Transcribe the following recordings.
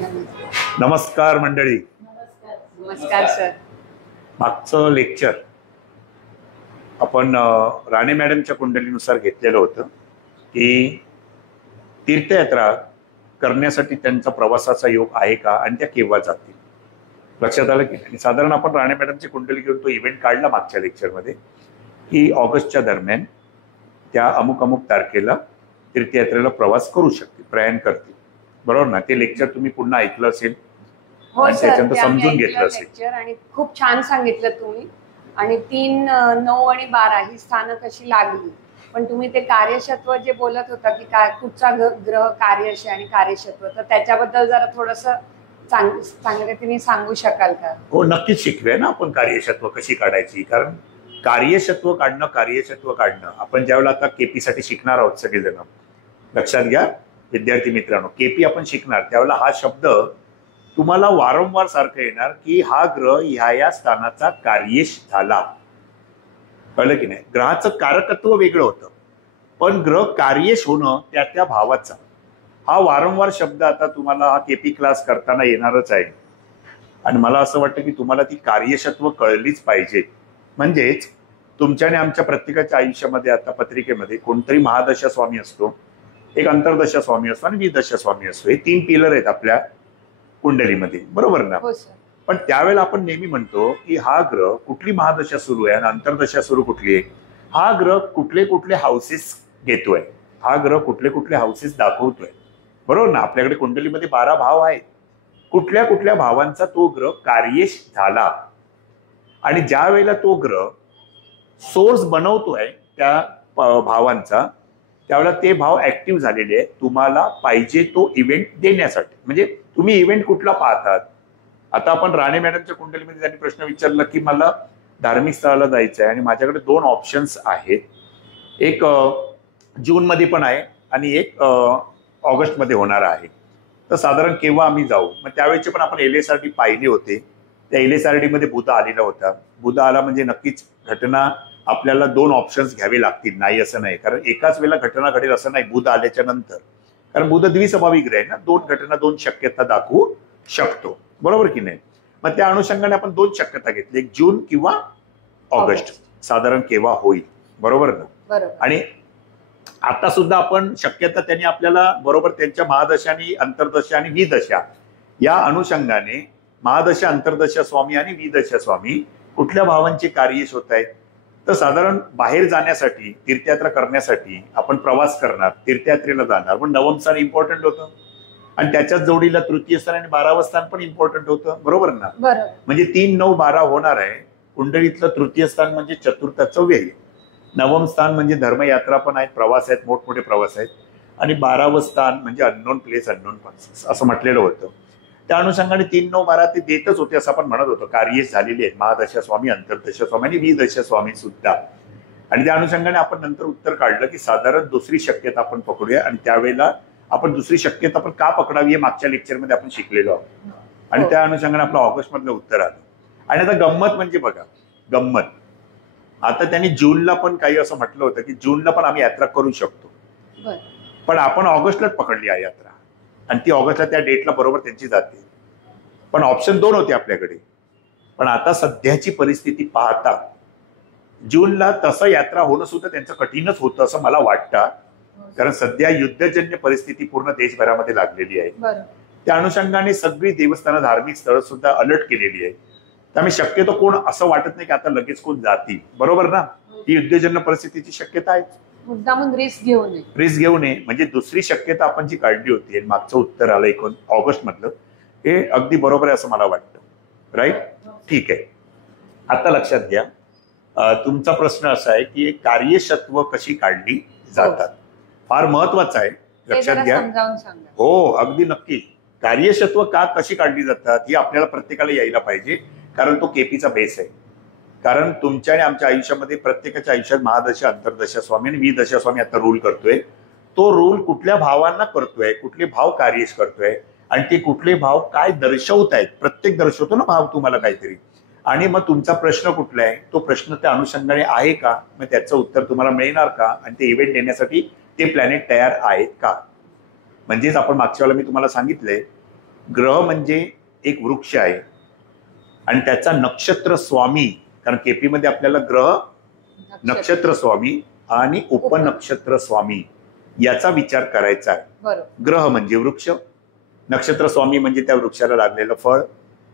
नमस्कार मंडळी. नमस्कार सर. मागचं लेक्चर आपण राणे मॅडमच्या कुंडलीनुसार घेतलेलं होतं की तीर्थयात्रा करण्यासाठी त्यांचा प्रवासाचा योग आहे का आणि त्या केव्हा जातील. लक्षात आलं की नाही. साधारण आपण राणे मॅडमची कुंडली घेऊन तो इव्हेंट काढला मागच्या लेक्चरमध्ये की ऑगस्टच्या दरम्यान त्या अमुक अमुक तारखेला तीर्थयात्रेला प्रवास करू शकतील, प्रयाण करतील. बरोबर ना. ते लेक्चर तुम्ही पुन्हा ऐकलं असेल, त्याच्यानंतर समजून घेतलं असेल आणि खूप छान सांगितलं तुम्ही. आणि 3, 9 आणि 12 ही स्थानं कशी लागली, पण तुम्ही ते कार्यक्षत्व जे बोलत होता की कुठचा ग्रह कार्यशी आणि कार्यक्षत्व, तर त्याच्याबद्दल जरा थोडस चांगल्याने सांगू शकाल का? हो, नक्कीच शिकूया ना आपण कार्यक्षत्व कशी काढायची. कारण कार्यक्षत्व काढणं आपण ज्यावेळेला आता केपी साठी शिकणार आहोत सगळेजण, लक्षात घ्या विद्यार्थी मित्रांनो. केपी आपण शिकणार त्यावेळेला हा शब्द तुम्हाला वारंवार सारखं येणार की हा ग्रह ह्या स्थानाचा कार्येश झाला. कळलं की नाही. ग्रहाचं कारकत्व वेगळं होतं, पण ग्रह कार्येश होणं त्या भावाचा हा वारंवार शब्द आता तुम्हाला हा केपी क्लास करताना येणारच आहे. आणि मला असं वाटतं की तुम्हाला ती कार्यक्षत्व कळलीच पाहिजे. म्हणजेच तुमच्या आणि आमच्या प्रत्येकाच्या आयुष्यामध्ये आता पत्रिकेमध्ये कोणतरी महादशा स्वामी असतो, एक अंतर्दशा स्वामी असतो आणि विदशा स्वामी असतो. हे 3 पिलर आहेत आपल्या कुंडलीमध्ये, बरोबर ना. पण त्यावेळेला आपण नेहमी म्हणतो की हा ग्रह कुठली महादशा सुरू आहे आणि अंतर्दशा सुरू कुठली आहे, हा ग्रह कुठले कुठले हाऊसेस घेतोय, हा ग्रह कुठले कुठले हाऊसेस दाखवतोय, बरोबर ना. आपल्याकडे कुंडलीमध्ये 12 भाव आहेत. कुठल्या कुठल्या भावांचा तो ग्रह कार्येश झाला आणि ज्या वेळेला तो ग्रह सोर्स बनवतोय त्या भावांचा, त्यावेळेला ते भाव ऍक्टिव्ह झालेले आहेत तुम्हाला पाहिजे तो इव्हेंट देण्यासाठी. म्हणजे तुम्ही इव्हेंट कुठला पाहतात. आता आपण राणे मॅडमच्या कुंडलीमध्ये त्यांनी प्रश्न विचारला की मला धार्मिक स्थळाला जायचं आहे आणि माझ्याकडे 2 ऑप्शन्स आहेत. एक जून मध्ये पण आहे आणि एक ऑगस्ट मध्ये होणार आहे. तर साधारण केव्हा आम्ही जाऊ. मग त्यावेळेचे पण आपण LSRD पाहिले होते. त्या LSRD मध्ये बुध आलेला होता. बुध आला म्हणजे नक्कीच घटना आपल्याला 2 ऑप्शन्स घ्यावे लागतील, नाही असं नाही. कारण एकाच वेळेला घटना घडेल असं नाही बुध आल्याच्या नंतर. कारण बुध द्विस्वभावी ग्रह आहे ना. 2 घटना 2 शक्यता दाखवू शकतो, बरोबर की नाही. मग त्या अनुषंगाने आपण 2 शक्यता घेतली, एक जून किंवा ऑगस्ट साधारण केव्हा होईल, बरोबर ना. आणि आता सुद्धा आपण शक्यता त्यांनी आपल्याला बरोबर त्यांच्या महादशा आणि अंतर्दशा आणि विदशा या अनुषंगाने महादशा, अंतर्दशा स्वामी आणि विदशा स्वामी कुठल्या भावांचे कार्येश होत आहेत. तर साधारण बाहेर जाण्यासाठी, तीर्थयात्रा करण्यासाठी आपण प्रवास करणार, तीर्थयात्रेला जाणार, पण 9वं स्थान इम्पॉर्टंट होतं आणि त्याच्याच जोडीला तृतीय स्थान आणि 12वं स्थान पण इम्पॉर्टंट होतं, बरोबर ना. म्हणजे 3, 9, 12 होणार आहे. कुंडलीतलं तृतीय स्थान म्हणजे चतुर्थाचं व्यय, 9वं स्थान म्हणजे धर्मयात्रा पण आहेत, प्रवास आहेत, मोठमोठे प्रवास आहेत, आणि 12वं स्थान म्हणजे अननोन प्लेस, अननोन पर्सन्स असं म्हटलेलं होतं. त्या अनुषंगाने 3, 9, 12 ते देतच होते असं आपण म्हणत होतो. कार्येश झालेले आहेत महादशा स्वामी, अंतर्दशा स्वामी आणि विदशा स्वामी सुद्धा. आणि त्या अनुषंगाने आपण नंतर उत्तर काढलं की साधारण दुसरी शक्यता आपण पकडूया. आणि त्यावेळेला आपण दुसरी शक्यता आपण का पकडावी हे मागच्या लेक्चरमध्ये आपण शिकलेलो आहोत. आणि त्या अनुषंगाने आपलं ऑगस्ट मधलं उत्तर आलं. आणि आता गंमत म्हणजे बघा, गंमत आता त्यांनी जूनला पण काही असं म्हटलं होतं की जूनला पण आम्ही यात्रा करू शकतो, पण आपण ऑगस्टलाच पकडली आहे यात्रा आणि ती ऑगस्टला त्या डेटला बरोबर त्यांची जाते. पण ऑप्शन 2 होते आपल्याकडे. पण आता सध्याची परिस्थिती पाहता जूनला तसं यात्रा होणं सुद्धा त्यांचं कठीणच होतं असं मला वाटतं. कारण सध्या युद्धजन्य परिस्थिती पूर्ण देशभरामध्ये लागलेली आहे. त्या अनुषंगाने सगळी देवस्थानं, धार्मिक स्थळं सुद्धा अलर्ट केलेली आहे. त्यामुळे शक्यतो कोण असं वाटत नाही की आता लगेच कोण जातील, बरोबर ना. ही युद्धजन्य परिस्थितीची शक्यता आहे. मुद्दामून रिस्क घेऊ नये. म्हणजे दुसरी शक्यता आपण जी काढली होती आणि मागचं उत्तर आलं ऑगस्ट मधलं, हे अगदी बरोबर आहे असं मला वाटतं. राईट, ठीक आहे. आता लक्षात घ्या, तुमचा प्रश्न असा आहे की कार्यक्षत्व कशी काढली जातात. फार महत्वाचं आहे, लक्षात घ्या. हो, अगदी नक्की. कार्यक्षत्व का कशी काढली जातात ही आपल्याला प्रत्येकाला यायला पाहिजे, कारण तो केपीचा बेस आहे. कारण तुमच्या आणि आमच्या आयुष्यामध्ये प्रत्येकाच्या आयुष्यात महादशा, अंतर्दशा स्वामी आणि विदशा स्वामी आता रूल करतोय. तो रूल कुठल्या भावांना करतोय, कुठले भाव कार्येश करतोय आणि ते कुठले भाव काय दर्शवत आहेत. प्रत्येक दर्शवतो ना भाव तुम्हाला काहीतरी. आणि मग तुमचा प्रश्न कुठला आहे, तो प्रश्न त्या अनुषंगाने आहे का, मग त्याचं उत्तर तुम्हाला मिळणार का आणि ते इव्हेंट देण्यासाठी ते प्लॅनेट तयार आहेत का. म्हणजेच आपण मागच्या वेळेला मी तुम्हाला सांगितलंय ग्रह म्हणजे एक वृक्ष आहे आणि त्याचा नक्षत्र स्वामी, कारण केपी मध्ये आपल्याला ग्रह, नक्षत्र स्वामी आणि उपनक्षत्र स्वामी याचा विचार करायचा आहे. बरोबर. ग्रह म्हणजे वृक्ष, नक्षत्र स्वामी म्हणजे त्या वृक्षाला लागलेलं फळ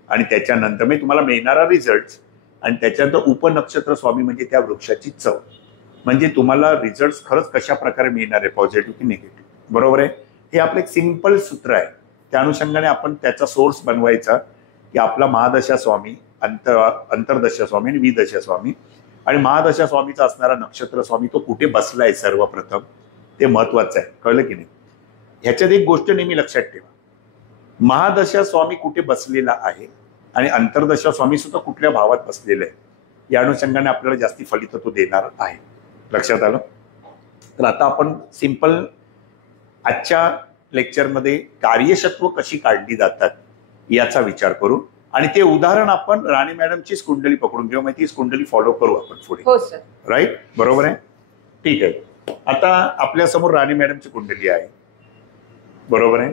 आणि त्याच्यानंतर म्हणजे तुम्हाला मिळणारा रिझल्ट, आणि त्याच्यानंतर उपनक्षत्र स्वामी म्हणजे त्या वृक्षाची चव, म्हणजे तुम्हाला रिझल्ट खरंच कशा प्रकारे मिळणार आहे, पॉझिटिव्ह की निगेटिव्ह. बरोबर आहे. हे आपलं एक सिंपल सूत्र आहे. त्या अनुषंगाने आपण त्याचा सोर्स बनवायचा की आपला महादशा स्वामी, अंतर्दशा स्वामी आणि विदशा स्वामी, आणि महादशा स्वामीचा असणारा नक्षत्र स्वामी तो कुठे बसलाय सर्वप्रथम ते महत्वाचं आहे. कळलं की नाही? ह्याच्यात एक गोष्ट नेहमी लक्षात ठेवा, महादशा स्वामी कुठे बसलेला आहे आणि अंतर्दशा स्वामी सुद्धा कुठल्या भावात बसलेला आहे, या अनुषंगाने आपल्याला जास्ती फलित तो देणार आहे. लक्षात आलं? तर आता आपण सिंपल आजच्या लेक्चरमध्ये कार्यशत्व कशी काढली जातात याचा विचार करू, आणि ते उदाहरण आपण राणी मॅडमचीच कुंडली पकडून घेऊ, माहिती कुंडली फॉलो करू आपण पुढे. हो सर. राईट, बरोबर आहे. ठीक आहे. आता आपल्या समोर राणी मॅडमची कुंडली आहे. बरोबर आहे.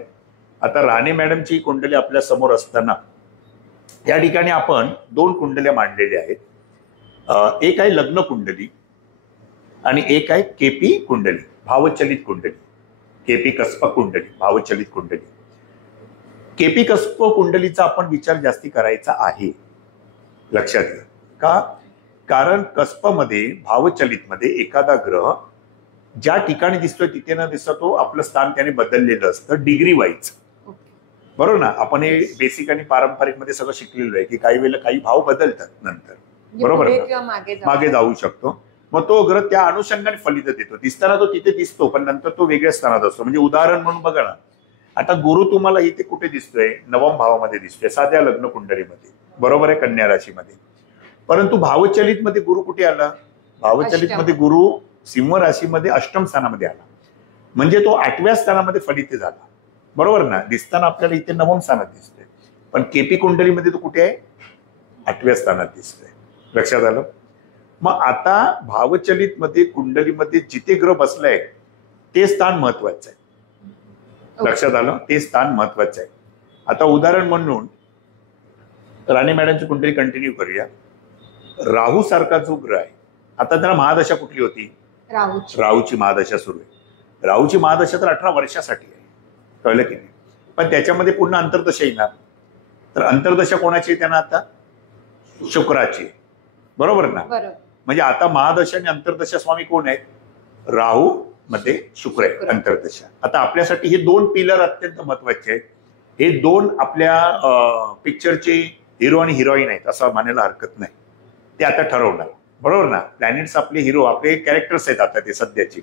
आता राणी मॅडमची कुंडली आपल्या समोर असताना या ठिकाणी आपण दोन कुंडल्या मांडलेल्या आहेत. एक आहे लग्न कुंडली आणि एक आहे केपी कुंडली, भावचलित कुंडली. केपी कसप कुंडली, भावचलित कुंडली. केपी कसप कुंडलीचा आपण विचार जास्ती करायचा आहे. लक्षात घ्या. का? कारण कसपमध्ये, भावचलित मध्ये एखादा ग्रह ज्या ठिकाणी दिसतोय तिथे न दिसता तो आपलं स्थान त्याने बदललेलं असतं डिग्री वाईज. बरोबर ना? आपण हे बेसिक आणि पारंपरिक मध्ये सगळं शिकलेलं आहे की काही वेळेला काही भाव बदलतात नंतर. बरोबर, मागे जाऊ शकतो. मग तो ग्रह त्या अनुषंगाने फलित देतो. दिसताना तो तिथे दिसतो पण नंतर तो वेगळ्या स्थानात असतो. म्हणजे उदाहरण म्हणून बघा ना, आता गुरु तुम्हाला इथे कुठे दिसतोय? नवम भावामध्ये दिसतोय, साध्या लग्न कुंडलीमध्ये. बरोबर आहे, कन्या राशीमध्ये. परंतु भावचलित मध्ये गुरु कुठे आला? भावचलित मध्ये गुरु सिंह राशीमध्ये अष्टम स्थानामध्ये आला, म्हणजे तो 8व्या स्थानामध्ये फलित झाला. बरोबर ना? दिसताना आपल्याला इथे नवम स्थानात दिसतोय, पण केपी कुंडलीमध्ये तो कुठे आहे? 8व्या स्थानात दिसतोय. लक्षात आलं? मग आता भावचलित मध्ये कुंडलीमध्ये जिथे ग्रह बसलाय ते स्थान महत्वाचं आहे. लक्षात आलं? ते स्थान महत्वाचं आहे. आता उदाहरण म्हणून राणी मॅडमची कुंडली कंटिन्यू करूया. राहू सारखा जो ग्रह आहे, आता त्याला महादशा कुठली होती? राहूची महादशा सुरू आहे. राहूची महादशा तर 18 वर्षासाठी आहे. कळलं की नाही? पण त्याच्यामध्ये पुन्हा अंतर्दशा येणार. तर अंतर्दशा कोणाची आहे त्यांना? आता शुक्राची. बरोबर ना? म्हणजे आता महादशा आणि अंतर्दशा स्वामी कोण आहेत? राहू मध्ये शुक्र आहे, अंतर्दशा. आता आपल्यासाठी हे दोन पिलर अत्यंत महत्वाचे आहेत. हे दोन आपल्या पिक्चरचे हिरो आणि हिरोईन आहेत असं मानायला हरकत नाही. ते आता ठरवणार. बरोबर ना? प्लॅनेट्स आपले हिरो, आपले कॅरेक्टर्स आहेत आता ते सध्याचे.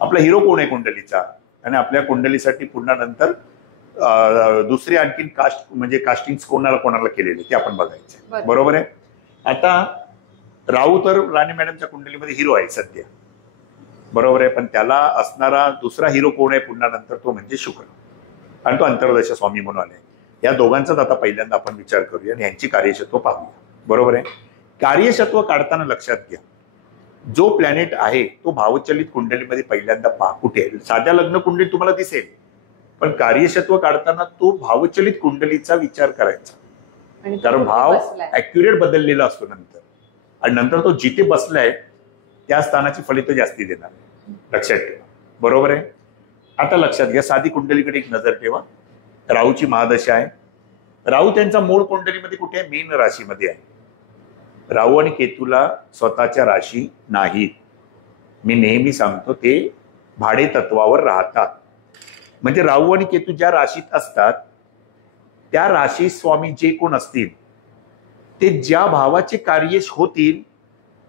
आपला हिरो कोण आहे कुंडलीचा, आणि आपल्या कुंडलीसाठी पुन्हा नंतर दुसरे आणखीन कास्ट म्हणजे कास्टिंग कोणाला कोणाला केलेले ते आपण बघायचे. बरोबर आहे. आता राहू तर राणी मॅडमच्या कुंडलीमध्ये हिरो आहे सध्या. बरोबर आहे. पण त्याला असणारा दुसरा हिरो कोण आहे पुन्हा नंतर? तो म्हणजे शुक्र, आणि तो अंतर्दशा स्वामी म्हणून आलाय. या दोघांचाच आता पहिल्यांदा आपण विचार करूया आणि यांची कार्यशत्व पाहूया. बरोबर आहे. कार्यशत्व काढताना लक्षात घ्या, जो प्लॅनेट आहे तो भावचलित कुंडलीमध्ये पहिल्यांदा पहा कुठे आहे. साध्या लग्न कुंडलीत तुम्हाला दिसेल, पण कार्यशत्व काढताना तो भावचलित कुंडलीचा विचार करायचा, कारण भाव ऍक्युरेट बदललेला असतो नंतर, आणि नंतर तो जिथे बसलाय त्या स्थानाची फलित जास्ती देणार. लक्षात ठेवा. बरोबर आहे. आता लक्षात घ्या, साधी कुंडलीकडे एक नजर ठेवा. राहूची महादशा आहे. राहू त्यांचा मूळ कुंडलीमध्ये कुठे आहे? मीन राशीमध्ये आहे. राहू आणि केतूला स्वतःच्या राशी नाहीत. मी नेहमी सांगतो ते भाडे तत्वावर राहतात. म्हणजे राहू आणि केतू ज्या राशीत असतात त्या राशी स्वामी जे कोण असतील ते ज्या भावाचे कार्यश होतील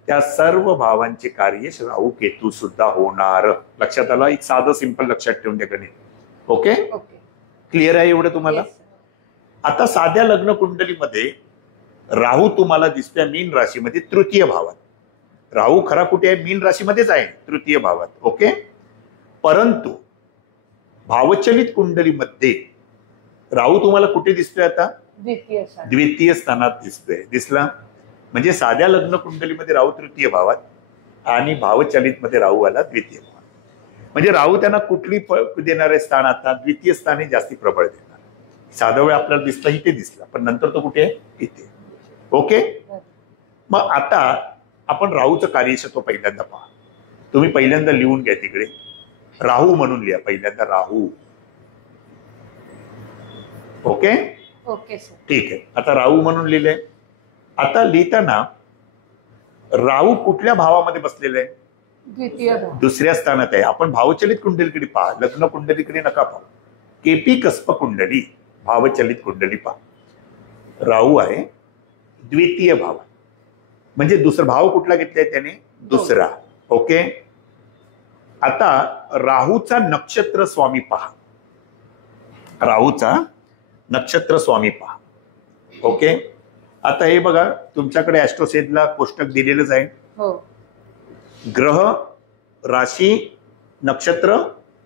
त्या सर्व भावांचे कार्यश राहू केतू सुद्धा होणार. लक्षात आलं? एक साधं सिंपल लक्षात ठेवून द्या गणित. ओके, क्लिअर आहे एवढं तुम्हाला? आता साध्या लग्न कुंडलीमध्ये राहू तुम्हाला दिसतोय मीन राशीमध्ये तृतीय भावात. राहू खरा कुठे आहे? मीन राशीमध्येच आहे, तृतीय भावात. ओके. परंतु भावचलित कुंडलीमध्ये राहू तुम्हाला कुठे दिसतोय? आता द्वितीय स्थानात दिसतोय. दिसला? म्हणजे साध्या लग्न कुंडलीमध्ये राहू तृतीय भावात आणि भावचलित मध्ये राहू आला द्वितीय भावात. म्हणजे राहू त्यांना कुठली देणारे स्थान? आता द्वितीय स्थानी जास्ती प्रबळ देणार. साधा वेळ आपल्याला दिसला इथे दिसला, पण नंतर तो कुठे आहे? इथे. ओके. मग आता आपण राहूचं कार्यक्षेत्र पहिल्यांदा पहा. तुम्ही पहिल्यांदा लिहून घ्या तिकडे, राहू म्हणून लिहा पहिल्यांदा, राहू. ओके. Okay sir. ठीक आहे. आता राहू म्हणून लिहिले. आता लिहिताना राहू कुठल्या भावामध्ये बसलेलं आहे? द्वितीय भाव. दुसऱ्या स्थानात आहे. आपण भावचलित कुंडलीकडे पहा, लग्न कुंडलीकडे नका पाहू. केपी कसप कुंडली, भावचलित कुंडली पहा. राहू आहे द्वितीय भाव, म्हणजे दुसरा भाव कुठला घेतलाय त्याने? दुसरा. ओके. आता राहूचा नक्षत्र स्वामी पहा, राहूचा नक्षत्र स्वामी पहा. ओके. आता हे बघा, तुमच्याकडे ऍस्ट्रोसेटला कोष्टक दिलेलंच आहे. हो. ग्रह, राशी, नक्षत्र,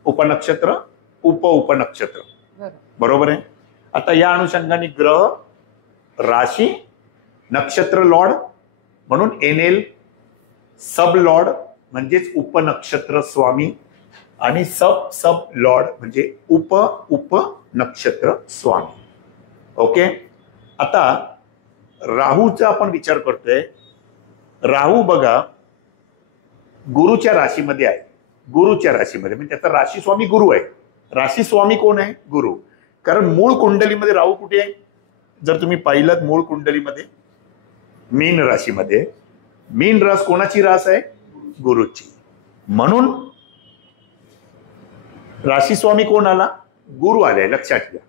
उपनक्षत्र, उपनक्षत्र. बरोबर आहे. आता या अनुषंगाने ग्रह, राशी, नक्षत्र लॉर्ड म्हणून NL, सब लॉर्ड म्हणजेच उपनक्षत्र स्वामी, आणि सब लॉर्ड म्हणजे उपनक्षत्र स्वामी. ओके. आता राहूचा आपण विचार करतोय. राहू बघा गुरुच्या राशीमध्ये आहे, गुरुच्या राशीमध्ये, म्हणजे त्याचा राशी स्वामी गुरु आहे. राशी स्वामी कोण आहे? गुरु. कारण मूळ कुंडलीमध्ये राहू कुठे आहे? जर तुम्ही पाहिलं मूळ कुंडलीमध्ये मीन राशीमध्ये, मीन रास कोणाची रास आहे? गुरुची. म्हणून राशी स्वामी कोण आला? गुरु आले. लक्षात घ्या.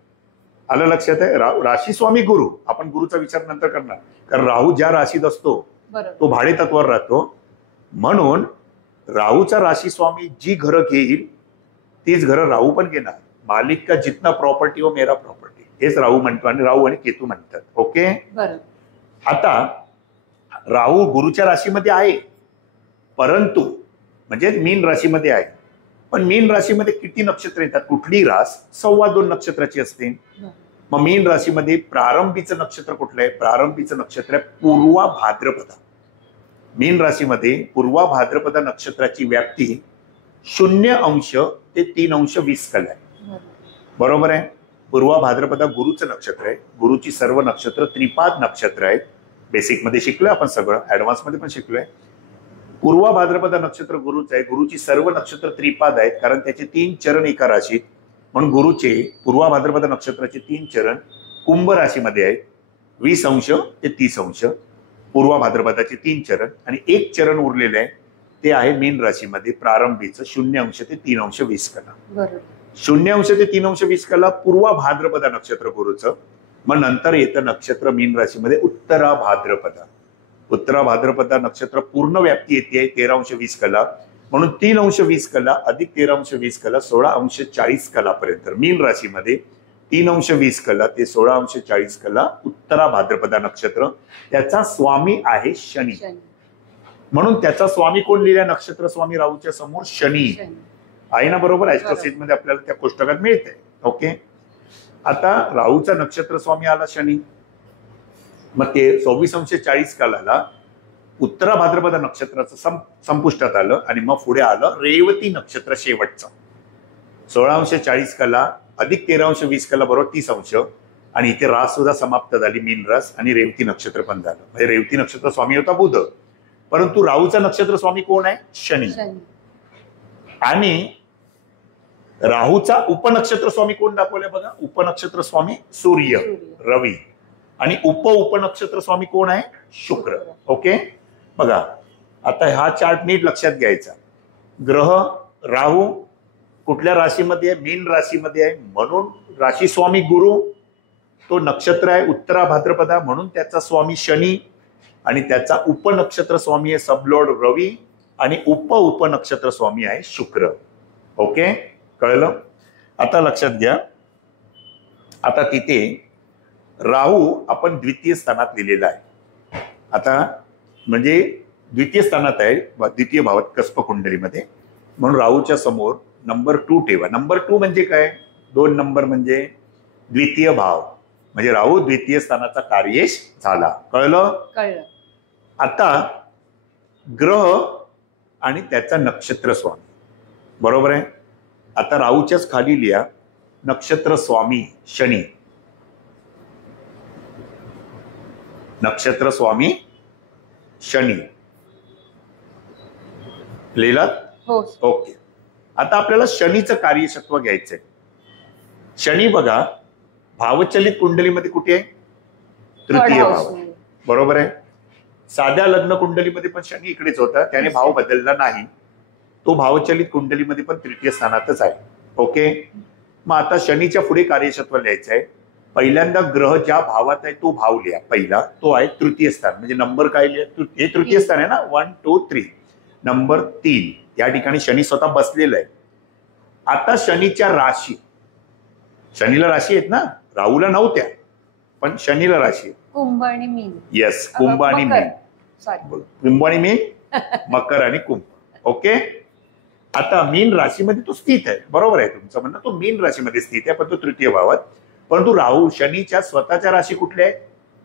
आलं लक्षात आहे? राशी स्वामी गुरु. आपण गुरुचा विचार नंतर करणार, कारण राहू ज्या राशीत असतो तो भाडे तत्वावर राहतो. म्हणून राहूचा राशी स्वामी जी घरं घेईल तीच घरं राहू पण घेणार. मालिक का जितना प्रॉपर्टी हो मेरा प्रॉपर्टी, हेच राहू म्हणतो, आणि राहू आणि केतू म्हणतात. ओके. आता राहू गुरुच्या राशीमध्ये आहे, परंतु म्हणजे मीन राशीमध्ये आहे, पण मीन राशीमध्ये किती नक्षत्र येतात? कुठली रास 2.25 नक्षत्राची असते. मग मीन राशीमध्ये प्रारंभीचं नक्षत्र कुठलं आहे? प्रारंभीचं नक्षत्र आहे पूर्वा भाद्रपदा. मीन राशीमध्ये पूर्वा भाद्रपदा नक्षत्राची व्याप्ती 0° ते 3°20 कला आहे. बरोबर आहे. पूर्वा भाद्रपदा गुरुचं नक्षत्र आहे. गुरुची सर्व नक्षत्र त्रिपाद नक्षत्र आहेत. बेसिक मध्ये शिकलोय आपण सगळं, ऍडव्हान्स मध्ये पण शिकलोय. पूर्वा भाद्रपदा नक्षत्र गुरुचं आहे. गुरुची सर्व नक्षत्र त्रिपाद आहेत, कारण त्याचे 3 चरण एका राशीत. म्हणून गुरुचे पूर्वा भाद्रपदा नक्षत्राचे 3 चरण कुंभ राशीमध्ये आहेत, 20° ते 30°. पूर्वा भाद्रपदाचे 3 चरण, आणि 1 चरण उरलेले आहे ते आहे मीन राशीमध्ये प्रारंभीचं 0° ते 3°20 कला. 0° ते 3°20 कला पूर्वा भाद्रपदा नक्षत्र गुरुचं. मग नंतर येतं नक्षत्र मीन राशीमध्ये उत्तरा भाद्रपदा. उत्तरा भाद्रपदा नक्षत्र पूर्ण व्याप्ती येते 13°20 कला. म्हणून 3°20 कला अधिक 13°20 कला 16°40 कलापर्यंत मीन राशीमध्ये 3°20 कला ते 16°40 कला उत्तरा भाद्रपदा नक्षत्र. त्याचा स्वामी आहे शनी. म्हणून त्याचा स्वामी कोण लिहिला? नक्षत्र स्वामी राहूच्या समोर शनी आहे ना. बरोबर. ऍस्ट्रोसेट मध्ये आपल्याला त्या कोष्टकात मिळते. ओके. आता राहूचा नक्षत्र स्वामी आला शनी. मग ते 24°40 कालाला उत्तरा भाद्रपदा नक्षत्राचं संपुष्टात आलं, आणि मग पुढे आलं रेवती नक्षत्र शेवटचं 16°40 कला अधिक 13°20 कला बरोबर 30°. आणि इथे रास सुद्धा समाप्त झाली, मीन रास, आणि रेवती नक्षत्र पण झालं. म्हणजे रेवती नक्षत्र स्वामी होता बुध, परंतु राहूचा नक्षत्र स्वामी कोण आहे? शनी. आणि राहूचा उपनक्षत्र स्वामी कोण दाखवलंय बघा? उपनक्षत्र स्वामी सूर्य, रवी, आणि उपनक्षत्र स्वामी कोण आहे? शुक्र. ओके. बघा आता हा चार्ट नीट लक्षात घ्यायचा. ग्रह राहू कुठल्या राशीमध्ये आहे? मीन राशीमध्ये आहे. म्हणून राशी स्वामी गुरु, तो नक्षत्र आहे उत्तरा भाद्रपदा, म्हणून त्याचा स्वामी शनी, आणि त्याचा उपनक्षत्र स्वामी आहे सबलॉर्ड रवी, आणि उपनक्षत्र स्वामी आहे शुक्र. ओके. कळलं? आता लक्षात घ्या. आता तिथे राहू आपण द्वितीय स्थानात लिहिलेला आहे. आता म्हणजे द्वितीय स्थानात आहे, द्वितीय भावात कसप कुंडलीमध्ये. म्हणून राहूच्या समोर नंबर 2 ठेवा. नंबर 2 म्हणजे काय? 2 नंबर म्हणजे द्वितीय भाव, म्हणजे राहू द्वितीय स्थानाचा कार्येश झाला. कळलं? कळलं. आता ग्रह आणि त्याचा नक्षत्र स्वामी. बरोबर आहे. आता राहूच्याच खाली लिहा नक्षत्र स्वामी शनी, नक्षत्र स्वामी शनी. लिहिलात? हो. ओके. आता आपल्याला शनीचं कार्यक्षत्व घ्यायचंय. शनी बघा भावचलित कुंडलीमध्ये कुठे आहे? तृतीय भाव. बरोबर आहे. साध्या लग्न कुंडलीमध्ये पण शनी इकडेच होता, त्याने भाव बदलला नाही. तो भावचलित कुंडलीमध्ये पण तृतीय स्थानातच आहे. ओके. मग आता शनीच्या पुढे कार्यक्षत्व लिहायचं आहे. पहिल्यांदा ग्रह ज्या भावात आहे तो भाव लिहा. पहिला तो आहे तृतीय स्थान. म्हणजे नंबर काय लिहा? हे तृतीय स्थान आहे ना. 1 2 3. नंबर 3 या ठिकाणी शनी स्वतः बसलेला आहे. आता शनीच्या राशी, शनीला राशी आहेत ना, राहूला नव्हत्या पण शनीला राशी. कुंभ आणि मीन. येस, कुंभ आणि मीन. कुंभ आणि मीन, मकर आणि कुंभ. ओके. आता मीन राशीमध्ये तो स्थित आहे. बरोबर आहे तुमचं म्हणणं, तो मीन राशीमध्ये स्थित आहे पण तो तृतीय भावात. परंतु राहू शनीच्या स्वतःच्या राशी कुठल्या आहे?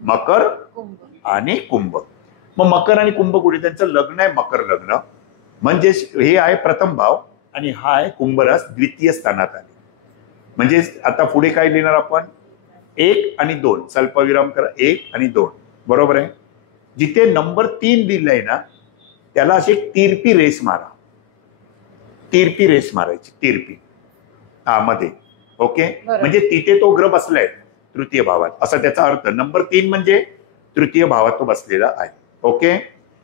मकर आणि कुंभ. मग मकर आणि कुंभ कुठे? त्यांचं लग्न आहे मकर लग्न, म्हणजे हे आहे प्रथम भाव आणि हा आहे कुंभ रास द्वितीय स्थानात आले. म्हणजे आता पुढे काय लिहिणार आपण? 1 आणि 2 स्वल्पविराम करा. 1 आणि 2. बरोबर आहे. जिथे नंबर 3 दिलाय ना त्याला अशी एक तिरपी रेस मारा. तिरपी रेस मारायची. तिरपी हा मध्ये. ओके. म्हणजे तिथे तो ग्रह बसलाय तृतीय भावात, असा त्याचा अर्थ. नंबर 3 म्हणजे तृतीय भावात तो बसलेला आहे. ओके.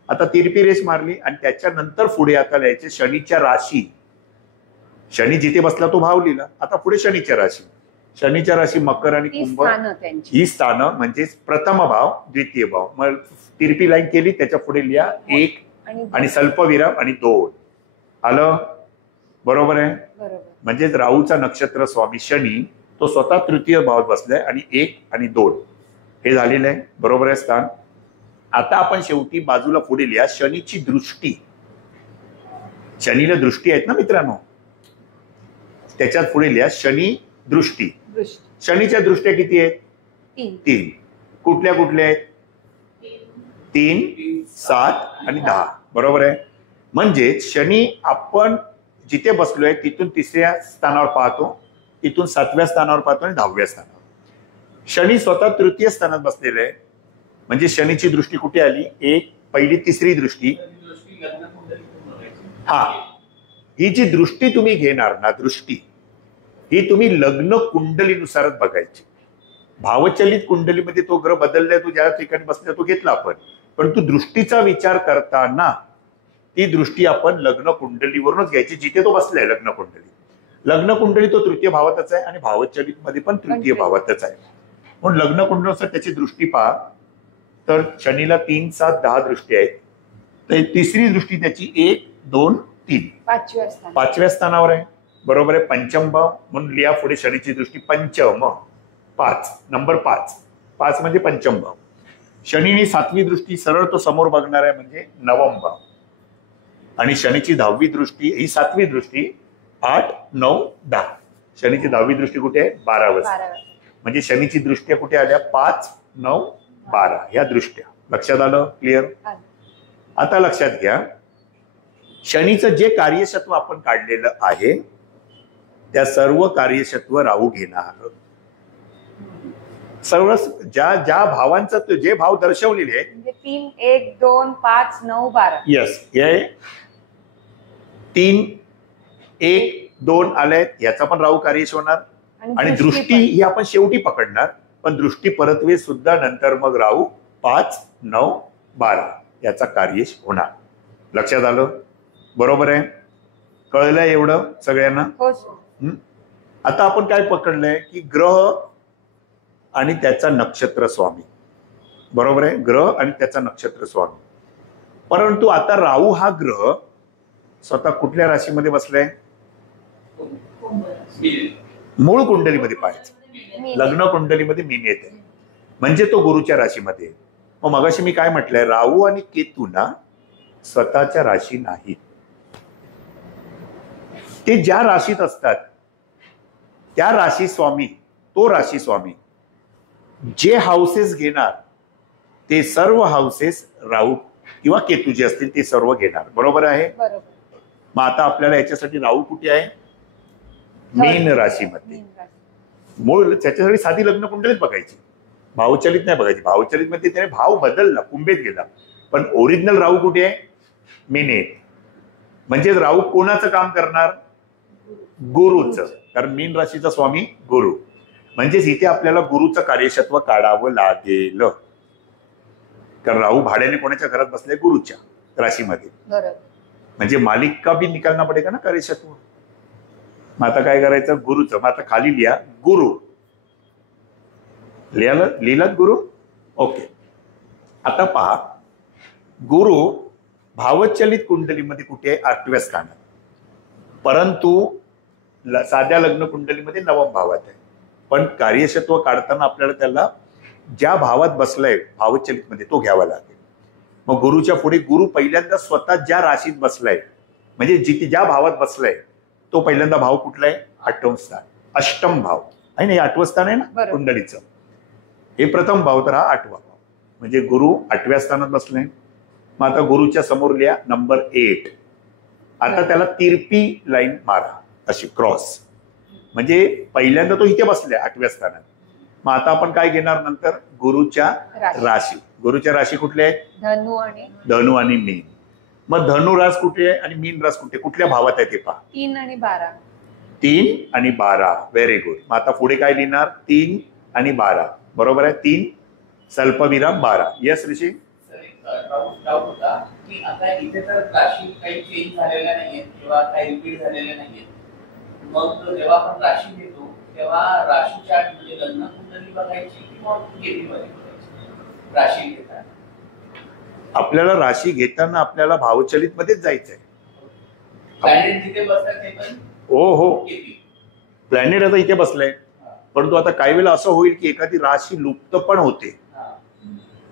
आता तिरपी रेस मारली आणि त्याच्यानंतर पुढे आता लिहायचे शनीच्या राशी. शनी जिथे बसला तो भाव लिहिला. आता पुढे शनीच्या राशी. शनीच्या राशी मकर आणि कुंभ ही स्थानं म्हणजे प्रथम भाव द्वितीय भाव. मग तिरपी लाईन केली, त्याच्या पुढे लिहा 1 आणि स्वल्पविराम आणि 2. आलं? बरोबर आहे. म्हणजेच राहूचा नक्षत्र स्वामी शनी तो स्वतः तृतीय भावात बसलाय आणि 1 आणि 2 हे झालेलं आहे. बरोबर आहे स्थान. आता आपण शेवटी बाजूला पुढे लिहा शनीची दृष्टी. शनीला दृष्टी आहेत ना मित्रांनो, त्याच्यात पुढे लिहा शनी दृष्टी. शनीच्या दृष्ट्या किती आहेत? 3. कुठल्या कुठल्या आहेत? 3, 7 आणि 10. बरोबर आहे. म्हणजे शनी आपण जिथे बसलोय तिथून 3ऱ्या स्थानावर पाहतो, तिथून 7व्या स्थानावर पाहतो आणि 10व्या स्थानावर. शनी स्वतः तृतीय स्थानात बसलेले आहे. म्हणजे शनीची दृष्टी कुठे आली? एक पहिली तिसरी दृष्टी. हा, ही जी दृष्टी तुम्ही घेणार ना, दृष्टी ही तुम्ही लग्न कुंडलीनुसारच बघायची. भावचलित कुंडलीमध्ये तो ग्रह बदललाय, तो ज्या ठिकाणी बसलाय तो घेतला आपण. परंतु दृष्टीचा विचार करताना ती दृष्टी आपण लग्न कुंडलीवरूनच घ्यायची जिथे तो बसलाय. लग्न कुंडली, लग्न कुंडली तो तृतीय भावातच आहे आणि भावचलित मध्ये पण तृतीय भावातच आहे. म्हणून लग्न कुंडलीनुसार त्याची दृष्टी पहा. तर शनीला 3, 7, 10 दृष्टी आहेत. तर तिसरी दृष्टी त्याची 1, 2, 3 5व्या स्थानावर आहे. बरोबर आहे. पंचम भाव म्हणून लिहा पुढे शनीची दृष्टी पंचम 5. नंबर 5 म्हणजे पंचम भाव. शनीने 7वी दृष्टी सरळ तो समोर बघणार आहे म्हणजे नवम भाव. आणि शनीची 10वी दृष्टी ही 7वी दृष्टी 8, 9, 10. शनीची 10वी दृष्टी कुठे आहे? 12. म्हणजे शनीची दृष्ट्या कुठे आल्या? 5, 9, 12 या दृष्ट्या. लक्षात आलं? क्लिअर? आता लक्षात घ्या शनीचं जे कार्यक्षत्व आपण काढलेलं आहे त्या सर्व कार्यक्षत्व राहू घेणार. सर्व ज्या ज्या भावांचं जे भाव दर्शवलेले आहेत म्हणजे 3, 1, 2, 5, 9, 12. येस, हे 3, 1, 2 आले, याचा पण राहू कार्यश होणार. आणि दृष्टी ही आपण शेवटी पकडणार, पण दृष्टी परत्वे सुद्धा नंतर मग राहू 5, 9, 12 याचा कार्यश होणार. लक्षात आलं? बरोबर आहे. कळलंय एवढं सगळ्यांना? आता आपण काय पकडलंय की ग्रह आणि त्याचा नक्षत्र स्वामी. बरोबर आहे. ग्रह आणि त्याचा नक्षत्र स्वामी. परंतु आता राहू हा ग्रह स्वतः कुठल्या राशीमध्ये बसलाय? मूळ कुंडलीमध्ये पाहायचं. लग्न कुंडलीमध्ये मीन येते म्हणजे तो गुरुच्या राशीमध्ये. मग मगाशी मी काय म्हटलंय, राहू आणि केतू ना स्वतःच्या राशी नाहीत. ते ज्या राशीत असतात त्या राशी स्वामी, तो राशी स्वामी जे हाऊसेस घेणार ते सर्व हाऊसेस राहू किंवा केतू जे असतील ते सर्व घेणार. बरोबर आहे. मग आता आपल्याला याच्यासाठी राहू कुठे आहे? मीन राशीमध्ये. मूळ त्याच्यासाठी साधी लग्न कुंडलीच बघायची. भावचलित नाही बघायची. भावचलित मध्ये त्याने भाव बदलला, कुंभेत गेला, पण ओरिजिनल राहू कुठे आहे? मीनेत. म्हणजे राहू कोणाचं काम करणार? गुरुचं. कारण मीन राशीचा स्वामी गुरु. म्हणजेच इथे आपल्याला गुरुचं कार्यक्षत्व काढावं लागेल. कारण राहू भाड्याने कोणाच्या घरात बसले? गुरुच्या राशीमध्ये. म्हणजे मालिक का भी निकालना पडेगा ना कार्यक्षत्व. मग आता काय करायचं? गुरुचं. मग आता खाली लिहा गुरु. लिहिलात गुरु? ओके. आता पहा, गुरु भावचलित कुंडलीमध्ये कुठे आहे? 8व्या स्थानात. परंतु साध्या लग्न कुंडलीमध्ये 9व भावात आहे. पण कार्यक्षत्व काढताना आपल्याला त्याला ज्या भावात बसलाय भावचलित मध्ये तो घ्यावा लागेल. मग गुरुच्या पुढे गुरु पहिल्यांदा स्वतः ज्या राशीत बसलाय, म्हणजे जिथे ज्या भावात बसलाय तो पहिल्यांदा भाव कुठला आहे? 8वं स्थान. अष्टम भाव आहे ना, हे 8वं स्थान आहे ना कुंडलीचं. हे प्रथम भाव, तर हा 8वा भाव. म्हणजे गुरु 8व्या स्थानात बसलाय. मग आता गुरुच्या समोर लिहा नंबर 8. आता त्याला तिरपी लाईन मारा, अशी क्रॉस. म्हणजे पहिल्यांदा तो इथे बसलाय 8व्या स्थानात. मग आता आपण काय घेणार नंतर? गुरुच्या राशी. गुरुच्या राशी कुठल्या आहेत? धनु आणि मीन. मग धनु रास कुठे आहे आणि मीन रास कुठे? कुठल्या भावात आहे ते पहा. 3 आणि 12. 3 आणि 12. Very good. मग आता पुढे काय लिहिणार? 3 आणि 12. बरोबर आहे. 3 स्वल्पविराम 12. यस ऋषी. होता की आता इथे तर राशी काही चेंज झालेल्या नाहीये किंवा काही रिपीट झालेल्या नाहीये. मग जेव्हा आपण राशी घेतो तेव्हा राशीच्या म्हणजे लग्न कुंडली बघायची किंवा केपी मध्ये बघायची राशी घेताना? आपल्याला राशी घेताना आपल्याला भावचलित मध्येच जायचंय. प्लॅनेट जिथे बसतात ते पण हो प्लॅनेट आता इथे बसलाय. परंतु आता काही वेळेला असं होईल की एखादी राशी लुप्त पण होते.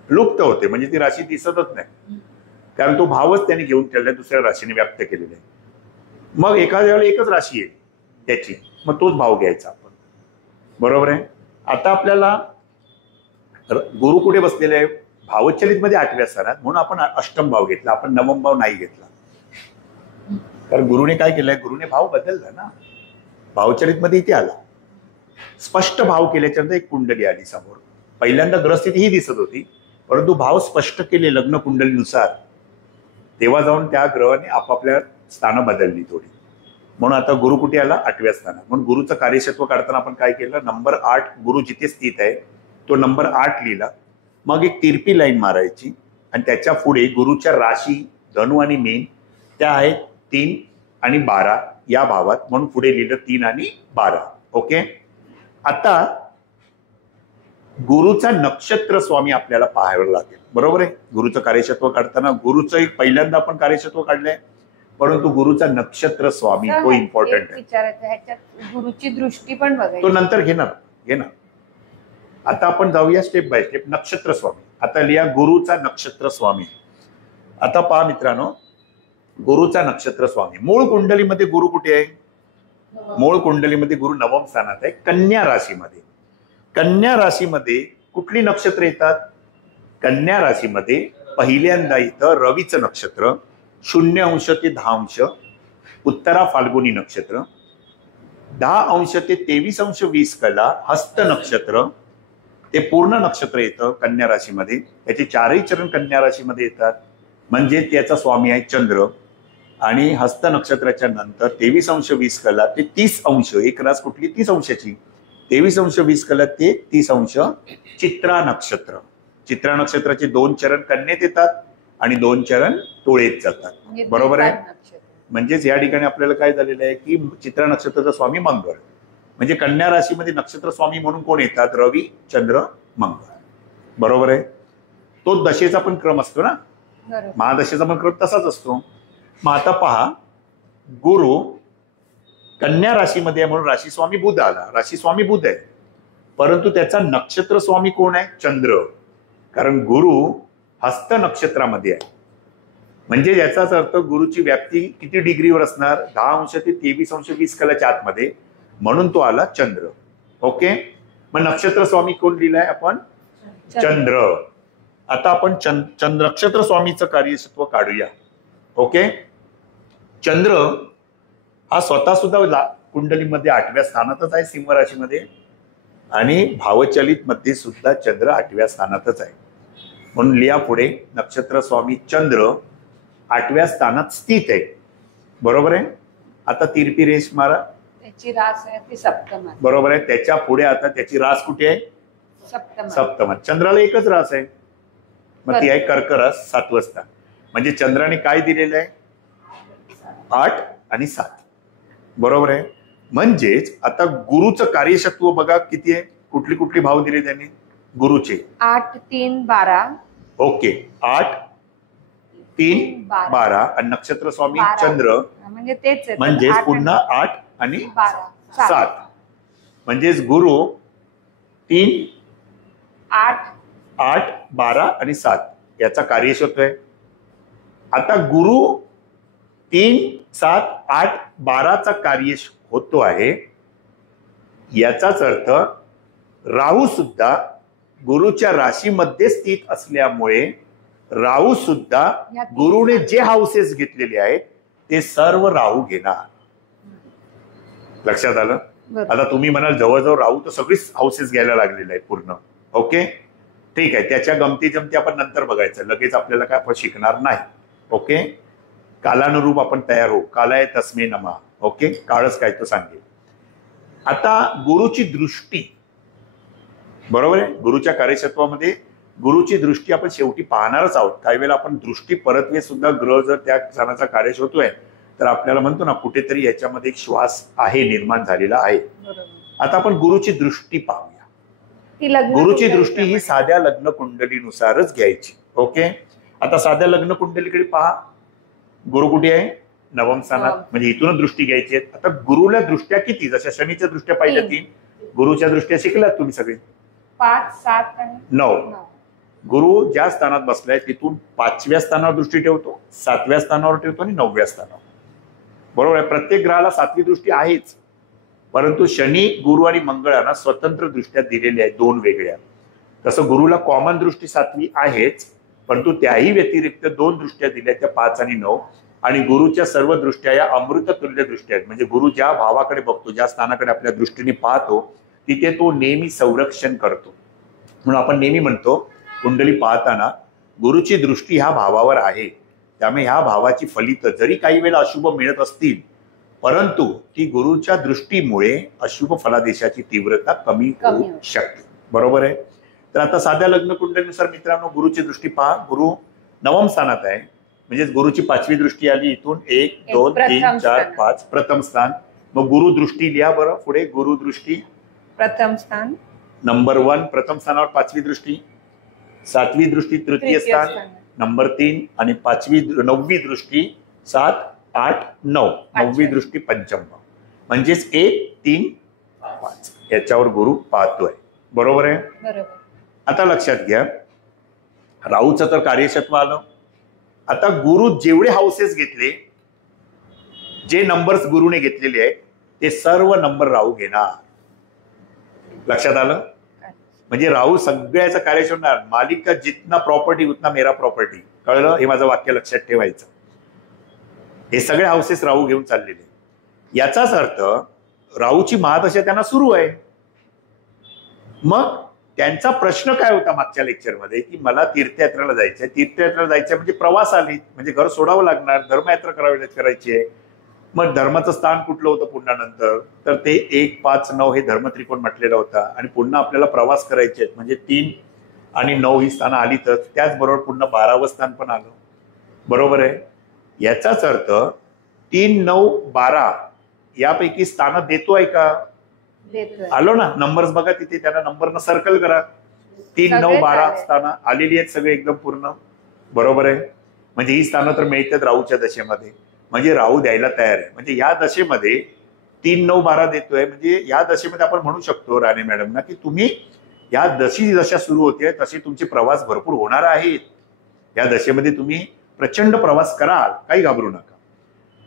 लुप्त होते म्हणजे ती राशी दिसतच नाही, कारण तो भावच त्याने घेऊन ठेवलाय, दुसऱ्या राशीने व्याप्त केलेला आहे. मग एखाद्या वेळेला एकच राशी आहे त्याची, मग तोच भाव घ्यायचा आपण. बरोबर आहे. आता आपल्याला गुरु कुठे बसलेले आहे? भावचलित मध्ये 8व्या स्थानात, म्हणून आपण अष्टम भाव घेतला, आपण 9वा भाव नाही घेतला. कारण गुरुने काय केलंय? गुरुने भाव बदलला ना. भावचलित मध्ये इथे आला, स्पष्ट भाव केल्याच्या नंतर एक कुंडली आली समोर. पहिल्यांदा ग्रहस्थिती ही दिसत होती, परंतु भाव स्पष्ट केले लग्न कुंडलीनुसार, तेव्हा जाऊन त्या ग्रहाने आपापल्या स्थानं बदलली थोडी. म्हणून आता गुरु कुठे आला? 8व्या स्थानात. म्हणून गुरुचं कार्यक्षत्व काढताना आपण काय केलं? नंबर 8 गुरु जिथे स्थित आहे तो नंबर 8 लिहिला. मग एक तिरपी लाईन मारायची आणि त्याच्या पुढे गुरुच्या राशी धनु आणि मीन त्या आहेत 3 आणि 12 या भावात, म्हणून पुढे लिहिलं 3 आणि 12. ओके. आता गुरुचा नक्षत्र स्वामी आपल्याला पाहावं लागेल. बरोबर आहे. गुरुचं कार्यक्षत्व काढताना गुरुचं एक पहिल्यांदा आपण कार्यक्षत्व काढलंय, परंतु गुरुचा नक्षत्र स्वामी तो इम्पॉर्टंट आहे. ह्याच्यात गुरुची दृष्टी पण बघायची, तो नंतर घेणार. आता आपण जाऊया स्टेप बाय स्टेप. नक्षत्र स्वामी. आता लिहा गुरुचा नक्षत्र स्वामी. आता पहा मित्रांनो, गुरुचा नक्षत्र स्वामी. मूळ कुंडलीमध्ये गुरु कुठे आहे? मूळ कुंडलीमध्ये गुरु 9व स्थानात आहे, कन्या राशीमध्ये. कन्या राशीमध्ये कुठली नक्षत्र येतात? कन्या राशीमध्ये पहिल्यांदा इथं रवीचं नक्षत्र 0° ते 10°, उत्तरा फाल्गुनी नक्षत्र, 10° ते 23°20 कला हस्त नक्षत्र, ते पूर्ण नक्षत्र येतं कन्या राशीमध्ये. त्याचे 4ही चरण कन्या राशीमध्ये येतात. म्हणजे त्याचा स्वामी आहे चंद्र. आणि हस्त नक्षत्राच्या नंतर 23°20 कला ते 30°, एक रास कुठली? 30°ची. 23°20 कला ते 30° चित्रा नक्षत्र. चित्रा नक्षत्राचे 2 चरण कन्येत येतात आणि 2 चरण तुळेत जातात. बरोबर आहे. म्हणजेच या ठिकाणी आपल्याला काय झालेलं आहे की चित्रा नक्षत्राचा स्वामी मंगळ. म्हणजे कन्या राशीमध्ये नक्षत्र स्वामी म्हणून कोण येतात? रवी, चंद्र, मंगळ. बरोबर आहे. तो दशेचा पण क्रम असतो ना, महादशेचा पण क्रम तसाच असतो. मग आता पहा, गुरु कन्या राशीमध्ये आहे म्हणून राशी स्वामी बुध आला. राशी स्वामी बुध आहे, परंतु त्याचा नक्षत्र स्वामी कोण आहे? चंद्र. कारण गुरु हस्त नक्षत्रामध्ये आहे. म्हणजे याचाच अर्थ गुरुची व्याप्ती किती डिग्रीवर असणार? 10° ते 23°20 कलाच्या आतमध्ये, म्हणून तो आला चंद्र. ओके. मग नक्षत्र स्वामी कोण लिहिलाय आपण? चंद्र. आता आपण नक्षत्र स्वामीचं कार्यक्षत्व काढूया. ओके. चंद्र हा स्वतः सुद्धा कुंडलीमध्ये 8व्या स्थानातच आहे, सिंह राशीमध्ये. आणि भावचलित मध्ये सुद्धा चंद्र 8व्या स्थानातच आहे. म्हणून लिहा पुढे, नक्षत्र स्वामी चंद्र 8व्या स्थानात स्थित आहे. बरोबर आहे. आता तिरपी रेष मारा. त्याची रास आहे ती सप्तमात. बरोबर आहे. त्याच्या पुढे आता त्याची रास कुठे आहे? सप्तमात. चंद्राला एकच रास आहे, मग ती आहे कर्क रास 7वं स्थान. म्हणजे चंद्राने काय दिलेलं आहे? 8 आणि 7. बरोबर आहे. म्हणजेच आता गुरुचं कार्यशत्व बघा किती आहे, कुठली कुठली भाव दिले त्यांनी गुरुचे? 8, 3, 12. ओके, 8, 3, 12 आणि नक्षत्र स्वामी चंद्र म्हणजे तेच आहे. म्हणजेच पुन्हा 8 आणि 7. म्हणजेच गुरु 3, 8, 12 आणि 7 याचा कार्यशत्व आहे. आता गुरु 3, 7, 8, 12चा कार्य होतो आहे. याचाच अर्थ राहू सुद्धा गुरुच्या राशीमध्ये स्थित असल्यामुळे राहू सुद्धा गुरुने जे हाऊसेस घेतलेले आहेत ते सर्व राहू घेणार. लक्षात आलं? आता तुम्ही म्हणाल जवळजवळ राहू तर सगळीच हाऊसेस घ्यायला लागलेले आहे पूर्ण. ओके, ठीक आहे. त्याच्या गमती जमती आपण नंतर बघायचं, लगेच आपल्याला काय आपण शिकणार नाही. ओके, कालानुरूप आपण तयार होऊ. कालाय तस्मै नमः. ओके, काळच काय तो सांगेल. आता गुरुची दृष्टी, बरोबर आहे. गुरुच्या कार्यक्षेत्रामध्ये गुरुची दृष्टी आपण शेवटी पाहणारच आहोत. काही वेळेला आपण दृष्टी परत्वे सुद्धा ग्रह जर त्या क्षणाचा कार्य होतोय तर आपल्याला म्हणतो ना कुठेतरी याच्यामध्ये एक श्वास आहे निर्माण झालेला आहे. आता आपण गुरुची दृष्टी पाहूया. गुरुची दृष्टी ही साध्या लग्न कुंडलीनुसारच घ्यायची. ओके, आता साध्या लग्न कुंडलीकडे पहा. गुरु कुठे आहे? 9व्या स्थानात. म्हणजे इथूनच दृष्टी घ्यायची आहे. आता गुरुला दृष्ट्या किती? जशा शनीच्या दृष्ट्या पाहिल्या 3, गुरुच्या दृष्ट्या शिकलात तुम्ही सगळे 5, 7 आणि 9. गुरु ज्या स्थानात बसलाय तिथून 5व्या स्थानावर दृष्टी ठेवतो, 7व्या स्थानावर ठेवतो आणि 9व्या स्थानावर. बरोबर आहे. प्रत्येक ग्रहाला 7वी दृष्टी आहेच, परंतु शनी, गुरु आणि मंगळांना स्वतंत्र दृष्ट्या दिलेल्या आहेत 2 वेगळ्या. तसं गुरुला कॉमन दृष्टी 7वी आहेच, परंतु त्याही व्यतिरिक्त 2 दृष्ट्या दिल्या त्या 5 आणि 9. आणि गुरुच्या सर्व दृष्ट्या या अमृत तुल्य दृष्ट्या आहेत. म्हणजे गुरु ज्या भावाकडे बघतो, ज्या स्थानाकडे आपल्या दृष्टीने पाहतो तिथे तो नेहमी संरक्षण करतो. म्हणून आपण नेहमी म्हणतो कुंडली पाहताना गुरुची दृष्टी ह्या भावावर आहे, त्यामुळे ह्या भावाची फलित जरी काही वेळेला अशुभ मिळत असतील परंतु ती गुरुच्या दृष्टीमुळे अशुभ फलादेशाची तीव्रता कमी होऊ शकते. बरोबर आहे. तर आता साध्या लग्न कुंडलीनुसार मित्रांनो गुरुची दृष्टी पहा. गुरु 9व्या स्थानात आहे, म्हणजेच गुरुची 5वी दृष्टी आली इथून 1, 2, 3, 4, 5 प्रथम स्थान. मग गुरु दृष्टी लिहा बरं पुढे. गुरु दृष्टी प्रथम स्थान, नंबर 1 प्रथम स्थानावर 5वी दृष्टी, 7वी दृष्टी तृतीय स्थान नंबर 3 आणि 9वी दृष्टी 7, 8, 9 9वी दृष्टी पंचम भाव. म्हणजेच 1, 3, 5 याच्यावर गुरु पाहतोय. बरोबर आहे. बरोबर. आता लक्षात घ्या, राहूचं तर कार्यक्षेत्र आलं. आता गुरु जेवढे हाऊसेस घेतले, जे नंबर्स गुरुने घेतलेले आहेत ते सर्व नंबर राहू घेणार. लक्षात आलं? म्हणजे राहू सगळ्याचं कार्यक्षेत्र होणार. मालिक का जितना प्रॉपर्टी उतना मेरा प्रॉपर्टी. कळलं? हे माझं वाक्य लक्षात ठेवायचं. हे सगळे हाऊसेस राहू घेऊन चाललेले. याचाच अर्थ राहूची महादशा त्यांना सुरू आहे. मग त्यांचा प्रश्न काय होता मागच्या लेक्चरमध्ये की मला तीर्थयात्रेला जायचंय. तीर्थयात्रेला जायचंय म्हणजे प्रवास आले, म्हणजे घर सोडावं लागणार, धर्मयात्रा करायची आहे. मग धर्माचं स्थान कुठलं होतं पुन्हा नंतर, तर ते 1, 5, 9 हे धर्मत्रिकोण म्हटलेला होता. आणि पुन्हा आपल्याला प्रवास करायचे आहेत म्हणजे 3 आणि 9 ही स्थानं आली तर त्याचबरोबर पुन्हा 12वं स्थान पण आलं. बरोबर आहे. याचाच अर्थ 3, 9, 12 यापैकी स्थानं देतोय का? आलो ना. नंबर्स बघा तिथे, त्यांना नंबरनं सर्कल करा. 3, 9, 12 स्थानं आलेली आहेत सगळे एकदम पूर्ण. बरोबर आहे. म्हणजे ही स्थानं तर मिळतात राहूच्या दशेमध्ये. म्हणजे राहू द्यायला तयार आहे. म्हणजे या दशेमध्ये 3, 9, 12 देतोय. म्हणजे या दशेमध्ये आपण म्हणू शकतो राणे मॅडमना की तुम्ही या दशा सुरू होते तसे तुमचे प्रवास भरपूर होणार आहेत. या दशेमध्ये तुम्ही प्रचंड प्रवास कराल, काही घाबरू नका.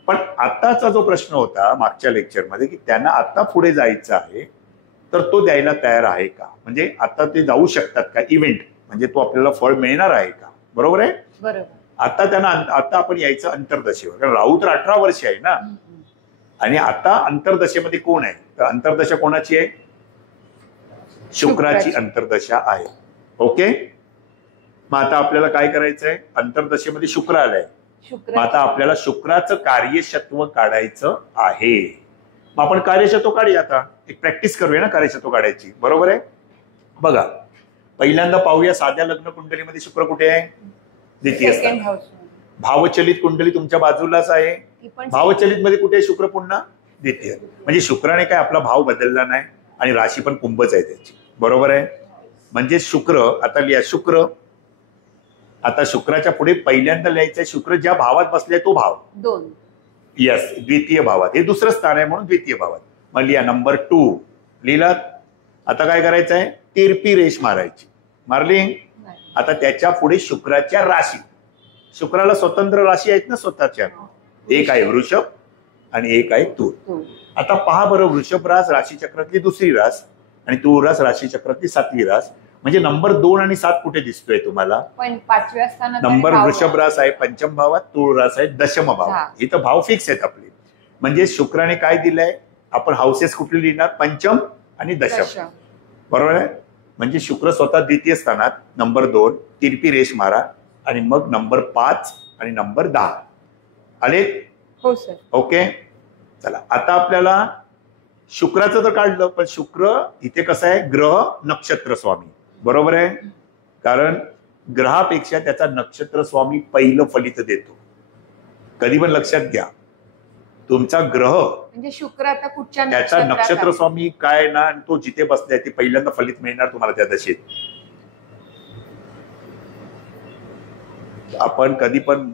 पण आताचा जो प्रश्न होता मागच्या लेक्चरमध्ये की त्यांना आता पुढे जायचं आहे तर तो द्यायला तयार आहे का? म्हणजे आता ते जाऊ शकतात का इव्हेंट, म्हणजे तो आपल्याला फळ मिळणार आहे का? बरोबर आहे. बरोबर. आता त्यांना आता आपण यायचं अंतर्दशेवर, कारण राहू तर 18 वर्ष आहे ना. आणि आता अंतर्दशेमध्ये कोण आहे? तर अंतर्दशा कोणाची आहे? शुक्राची अंतर्दशा आहे. ओके, मग आता आपल्याला काय करायचंय, अंतर्दशेमध्ये शुक्र आलाय, मग आता आपल्याला शुक्राचं कार्यशत्व काढायचं आहे. मग आपण कार्यशत्व काढूया, आता एक प्रॅक्टिस करूया ना कार्यशत्व काढायची, बरोबर आहे. बघा, पहिल्यांदा पाहूया साध्या लग्न कुंडलीमध्ये शुक्र कुठे आहे, द्वितीय स्थान. भावचलित कुंडली तुमच्या बाजूलाच आहे, भावचलित मध्ये कुठे आहे शुक्र, पुन्हा द्वितीय. म्हणजे शुक्राने काय आपला भाव बदलला नाही आणि राशी पण कुंभच आहे त्याची, बरोबर आहे. म्हणजे शुक्र, आता लिहा शुक्र, आता शुक्राच्या पुढे पहिल्यांदा लिहायचंय शुक्र ज्या भावात बसलाय तो भाव 2. यस, द्वितीय भावात, हे दुसरं स्थान आहे म्हणून द्वितीय भावात. मग लिहा नंबर 2 लिहिलात. आता काय करायचंय, तिरपी रेष मारायची, मारली. आता त्याच्या पुढे शुक्राच्या राशी, शुक्राला स्वतंत्र राशी आहेत ना स्वतःच्या, एक आहे वृषभ आणि एक आहे तूर. आता पहा बरं, वृषभ रास राशीचक्रातली दुसरी रास आणि तूर रास राशीचक्रातली 7वी रास. म्हणजे नंबर 2 आणि 7 कुठे दिसतोय तुम्हाला, 5व्या स्थानात. नंबर वृषभ रास आहे पंचम भावात, तूळ रास आहे दशम भावात. इथं भाव फिक्स आहेत आपले. म्हणजे शुक्राने काय दिलंय, आपण हाऊसेस कुठले लिहिणार, पंचम आणि दशम, बरोबर आहे. म्हणजे शुक्र स्वतः द्वितीय स्थानात, नंबर 2 तिरपी रेष मारा आणि मग नंबर 5 आणि नंबर 10 आले. हो सर. ओके, चला आता आपल्याला शुक्राचं तर काढलं, पण शुक्र इथे कसं आहे, ग्रह नक्षत्र स्वामी, बरोबर आहे. कारण ग्रहापेक्षा त्याचा नक्षत्र स्वामी पहिलं फलित देतो. कधी पण लक्षात घ्या, तुमचा ग्रह म्हणजे शुक्र आता कुठच्या त्याचा नक्षत्र स्वामी काय ना, आणि तो जिथे बसलाय ते पहिल्यांदा फलित मिळणार तुम्हाला त्या दशेत. आपण कधी पण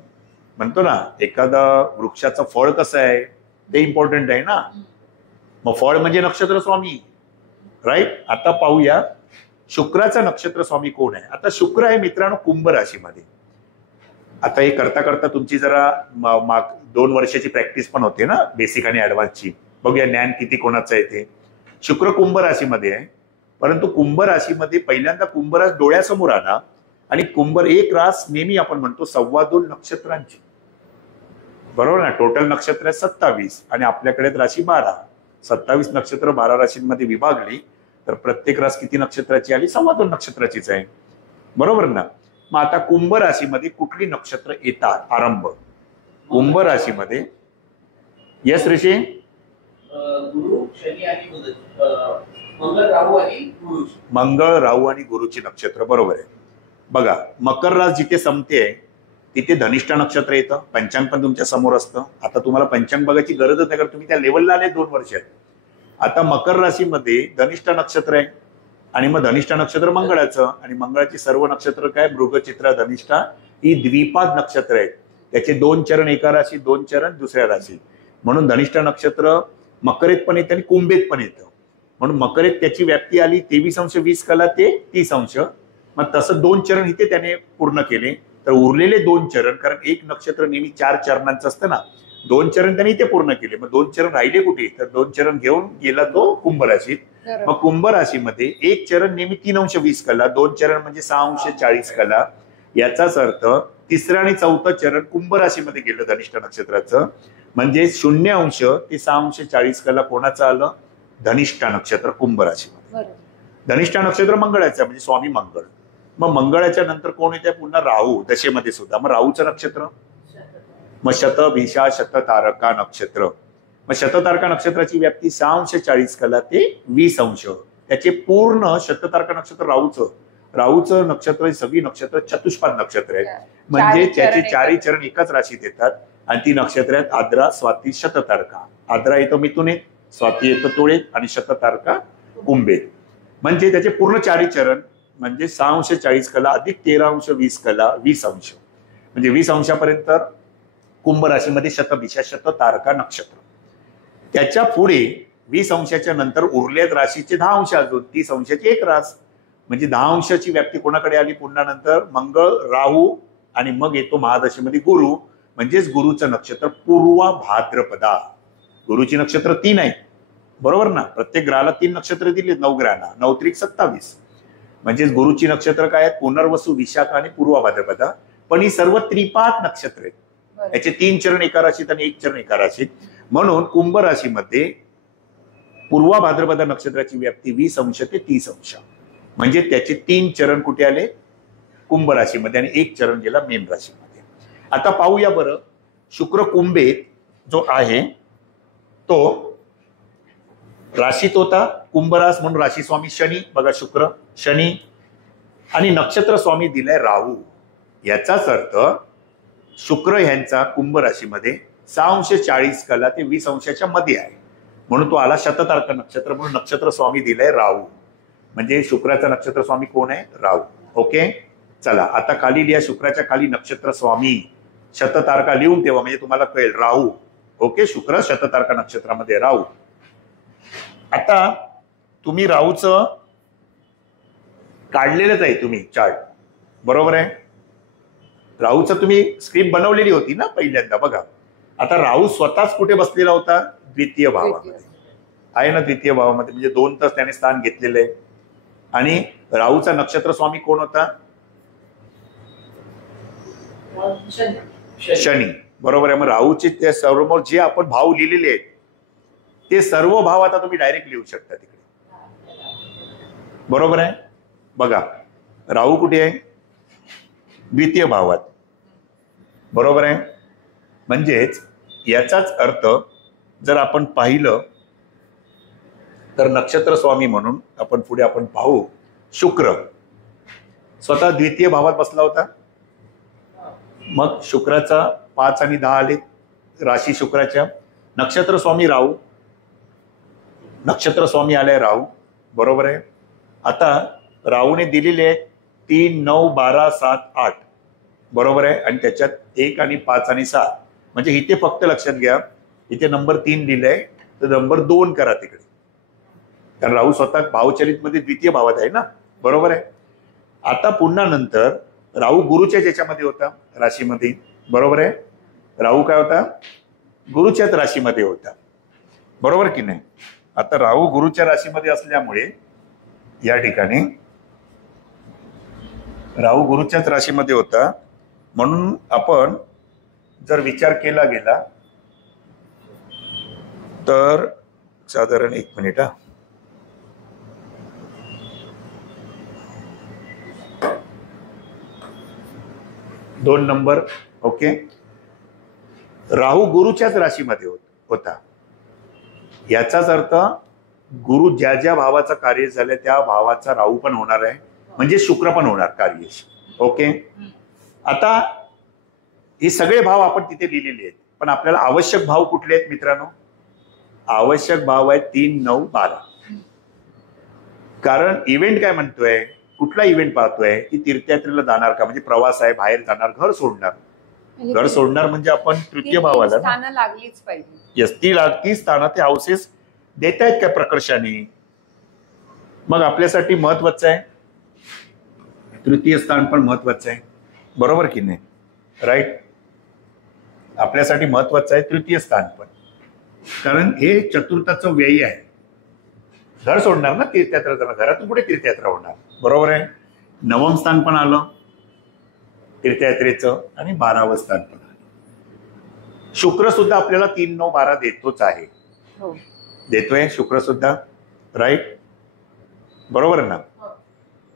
म्हणतो ना, एखादा वृक्षाचं फळ कसं आहे ते इम्पॉर्टंट आहे ना, मग फळ म्हणजे नक्षत्र स्वामी, राईट. आता पाहूया शुक्राचा नक्षत्र स्वामी कोण आहे. आता शुक्र आहे मित्रांनो कुंभ राशीमध्ये. आता हे करता करता तुमची जरा 2 वर्षाची प्रॅक्टिस पण होते ना, बेसिक आणि ऍडव्हान्सची. बघूया ज्ञान किती कोणाचं आहे ते. शुक्र कुंभ राशीमध्ये आहे, परंतु कुंभ राशीमध्ये पहिल्यांदा कुंभ रास डोळ्यासमोर आला आणि कुंभ एक रास नेहमी आपण म्हणतो 2.25 नक्षत्रांची, बरोबर ना. टोटल नक्षत्र 27 आणि आपल्याकडे राशी 12. 27 नक्षत्र 12 राशींमध्ये विभागली तर प्रत्येक रास किती नक्षत्राची आली, 2.25 नक्षत्राचीच आहे, बरोबर ना. मग आता कुंभ राशीमध्ये कुठली नक्षत्र येतात, आरंभ कुंभ राशीमध्ये. यस ऋषी, गुरु शनी आणि बुध, मंगळ राहू आणि गुरु. मंगळ राहू आणि गुरुची नक्षत्र, बरोबर आहे. बघा, मकर रास जिथे संपते तिथे धनिष्ठा नक्षत्र येतं, पंचांग पण तुमच्या समोर असतं. आता तुम्हाला पंचांग बघायची गरजच नाही, कारण तुम्ही त्या लेवलला आले 2 वर्षात. आता मकर राशीमध्ये धनिष्ठा नक्षत्र आहे आणि मग धनिष्ठा नक्षत्र मंगळाचं, आणि मंगळाची सर्व नक्षत्र काय, मृगचित्रा धनिष्ठा ही द्विपाद नक्षत्र आहेत. त्याचे 2 चरण एका राशी, 2 चरण दुसऱ्या राशी. म्हणून धनिष्ठा नक्षत्र मकरेत पण येतं आणि कुंभेत पण येतं. म्हणून मकरेत त्याची व्याप्ती आली 23°20 कला ते 30°. मग तसं 2 चरण इथे त्याने पूर्ण केले, तर उरलेले 2 चरण, कारण एक नक्षत्र नेहमी 4 चरणांचं असतं ना, 2 चरण त्यांनी इथे पूर्ण केले. मग 2 चरण राहिले कुठे, तर 2 चरण घेऊन गेला तो कुंभ राशीत. मग कुंभ राशीमध्ये एक चरण नेहमी 3°20 कला, 2 चरण म्हणजे 6°40 कला. याचाच अर्थ तिसरं आणि चौथं चरण कुंभ राशीमध्ये गेलं धनिष्ठा नक्षत्राचं. म्हणजे 0° ते 6°40 कला कोणाचं आलं, धनिष्ठा नक्षत्र कुंभ राशीमध्ये. धनिष्ठा नक्षत्र मंगळाचं म्हणजे स्वामी मंगळ. मग मंगळाच्या नंतर कोण येते, पुन्हा राहू दशेमध्ये सुद्धा. मग राहूचं नक्षत्र, मग शतभिषा शततारका नक्षत्र. मग शततारका नक्षत्राची व्याप्ती 6°40 कला ते 20°. त्याचे पूर्ण शततारका नक्षत्र राहूचं नक्षत्र, सगळी नक्षत्र चतुष्पाद नक्षत्र आहेत. म्हणजे त्याचे 4ही चरण एकाच राशीत येतात आणि ती नक्षत्र आहेत आद्रा, स्वाती, शततारका. आद्रा येतो मिथुनेत, स्वाती येतो तुळेत आणि शततारका कुंभेत. म्हणजे त्याचे पूर्ण 4ही चरण म्हणजे 6°40 कला अधिक 13°20 कला 20°. म्हणजे 20°पर्यंत कुंभ राशीमध्ये शतभिषा शततारका नक्षत्र. त्याच्या पुढे 20°च्या नंतर उरलेत राशीचे 10° अजून 30°ची एक रास. म्हणजे 10°ची व्याप्ती कोणाकडे आली, पुन्हा नंतर मंगळ राहू आणि मग येतो महादशेमध्ये गुरु. म्हणजेच गुरुचं नक्षत्र पूर्वा भाद्रपदा. गुरुची नक्षत्र 3 आहेत, बरोबर ना. प्रत्येक ग्रहाला 3 नक्षत्र दिले, 9 ग्रहांना, 9 त्रिक 27. म्हणजेच गुरुची नक्षत्र काय आहेत, पुनर्वसू, विशाखा आणि पूर्वा भाद्रपदा. पण ही सर्व त्रिपाद नक्षत्र आहेत. याचे 3 चरण एका राशीत आणि 1 चरण एका राशीत. म्हणून कुंभ राशीमध्ये पूर्वा भाद्रपद नक्षत्राची व्याप्ती 20 अंश ते 30 अंश, म्हणजे त्याचे 3 चरण कुठे आले? कुंभ राशीमध्ये, आणि 1 चरण गेला मीन राशीमध्ये. आता पाहूया बरं, शुक्र कुंभेत जो आहे तो राशीत होता, कुंभरास म्हणून राशी स्वामी शनी, बघा शुक्र शनी, आणि नक्षत्र स्वामी दिलाय राहू. याचाच अर्थ शुक्र ह्यांचा कुंभ राशीमध्ये 6:40 कला ते 20 अंशाच्या मध्ये आहे, म्हणून तो आला शततारक नक्षत्र, म्हणून नक्षत्र स्वामी दिलाय राहू. म्हणजे शुक्राचा नक्षत्र स्वामी कोण आहे? राहू. ओके, चला आता खाली लिहा, शुक्राच्या खाली नक्षत्र स्वामी शततारका लिहून ठेवा, म्हणजे तुम्हाला कळेल राहू. ओके, शुक्र शततारका नक्षत्रामध्ये राहू. आता तुम्ही राहूचं काढलेलंच आहे तुम्ही चार्ट, बरोबर आहे? राहूचं तुम्ही स्क्रिप्ट बनवलेली होती ना पहिल्यांदा, बघा. आता राहू स्वतःच कुठे बसलेला होता? द्वितीय भावामध्ये आहे ना, द्वितीय भावामध्ये, म्हणजे 2 तास त्याने स्थान घेतलेलं आहे. आणि राहूचा नक्षत्र स्वामी कोण होता? शनी, बरोबर आहे. मग राहूचे ते सर्व जे आपण भाव लिहिलेले आहेत ते सर्व भाव आता तुम्ही डायरेक्ट लिहू शकता तिकडे, बरोबर आहे. बघा राहू कुठे आहे? द्वितीय भावात, बरोबर आहे. म्हणजेच याचाच अर्थ जर आपण पाहिलं तर नक्षत्र स्वामी म्हणून आपण पुढे आपण पाहू, शुक्र स्वतः द्वितीय भावात बसला होता. मग शुक्राचा 5 आणि 10 आले राशी शुक्राच्या. नक्षत्र स्वामी राहू, नक्षत्र स्वामी आले राहू, बरोबर आहे. आता राहूने दिलेले 3, 9, 12, 7, 8, बरोबर आहे. आणि त्याच्यात 1 आणि 5 आणि 7, म्हणजे इथे फक्त लक्षात घ्या, इथे नंबर 3 लिहिलंय तर नंबर 2 करा तिकडे, कारण राहू स्वतः भावचरित मध्ये द्वितीय भावात आहे ना, बरोबर आहे. आता पुन्हा नंतर राहू गुरुच्या ज्याच्यामध्ये होता राशीमध्ये, बरोबर आहे. राहू काय होता? गुरुच्याच राशीमध्ये होता, बरोबर की नाही. आता राहू गुरुच्या राशीमध्ये असल्यामुळे या ठिकाणी राहू गुरुच्याच राशीमध्ये होता, म्हणून आपण जर विचार केला गेला तर साधारण 1 मिनिट, 2 नंबर. ओके, राहू गुरुच्याच राशीमध्ये होता. याचाच अर्थ गुरु ज्या ज्या भावाचं कार्य झालं त्या भावाचा राहू पण होणार आहे, म्हणजे शुक्र पण होणार कार्य. ओके, आता हे सगळे भाव आपण तिथे लिहिलेले आहेत, पण आपल्याला आवश्यक भाव कुठले आहेत मित्रांनो? आवश्यक भाव आहेत 3, 9, 12. कारण इव्हेंट काय म्हणतोय, कुठला इव्हेंट पाहतोय की तीर्थयात्रेला जाणार का, म्हणजे प्रवास आहे, बाहेर जाणार, घर सोडणार. घर सोडणार म्हणजे आपण तृतीय भावाला स्थानं लागलीच पाहिजे. यस, ती स्थानं ते हाऊसेस देत आहेत काय प्रकर्षाने. मग आपल्यासाठी महत्वाचं आहे तृतीय स्थान पण महत्वाचं आहे, बरोबर की नाही, राईट. आपल्यासाठी महत्वाचं आहे तृतीय स्थान पण, कारण हे चतुर्थाचं व्यय आहे. घर सोडणार ना तीर्थयात्रा जाणार, घरातून पुढे तीर्थयात्रा होणार, बरोबर आहे. 9वं स्थान पण आलं तीर्थयात्रेचं, आणि 12वं स्थान पण आलं. शुक्र सुद्धा आपल्याला 3, 9, 12 देतोच आहे, देतोय शुक्र सुद्धा, राईट, बरोबर ना.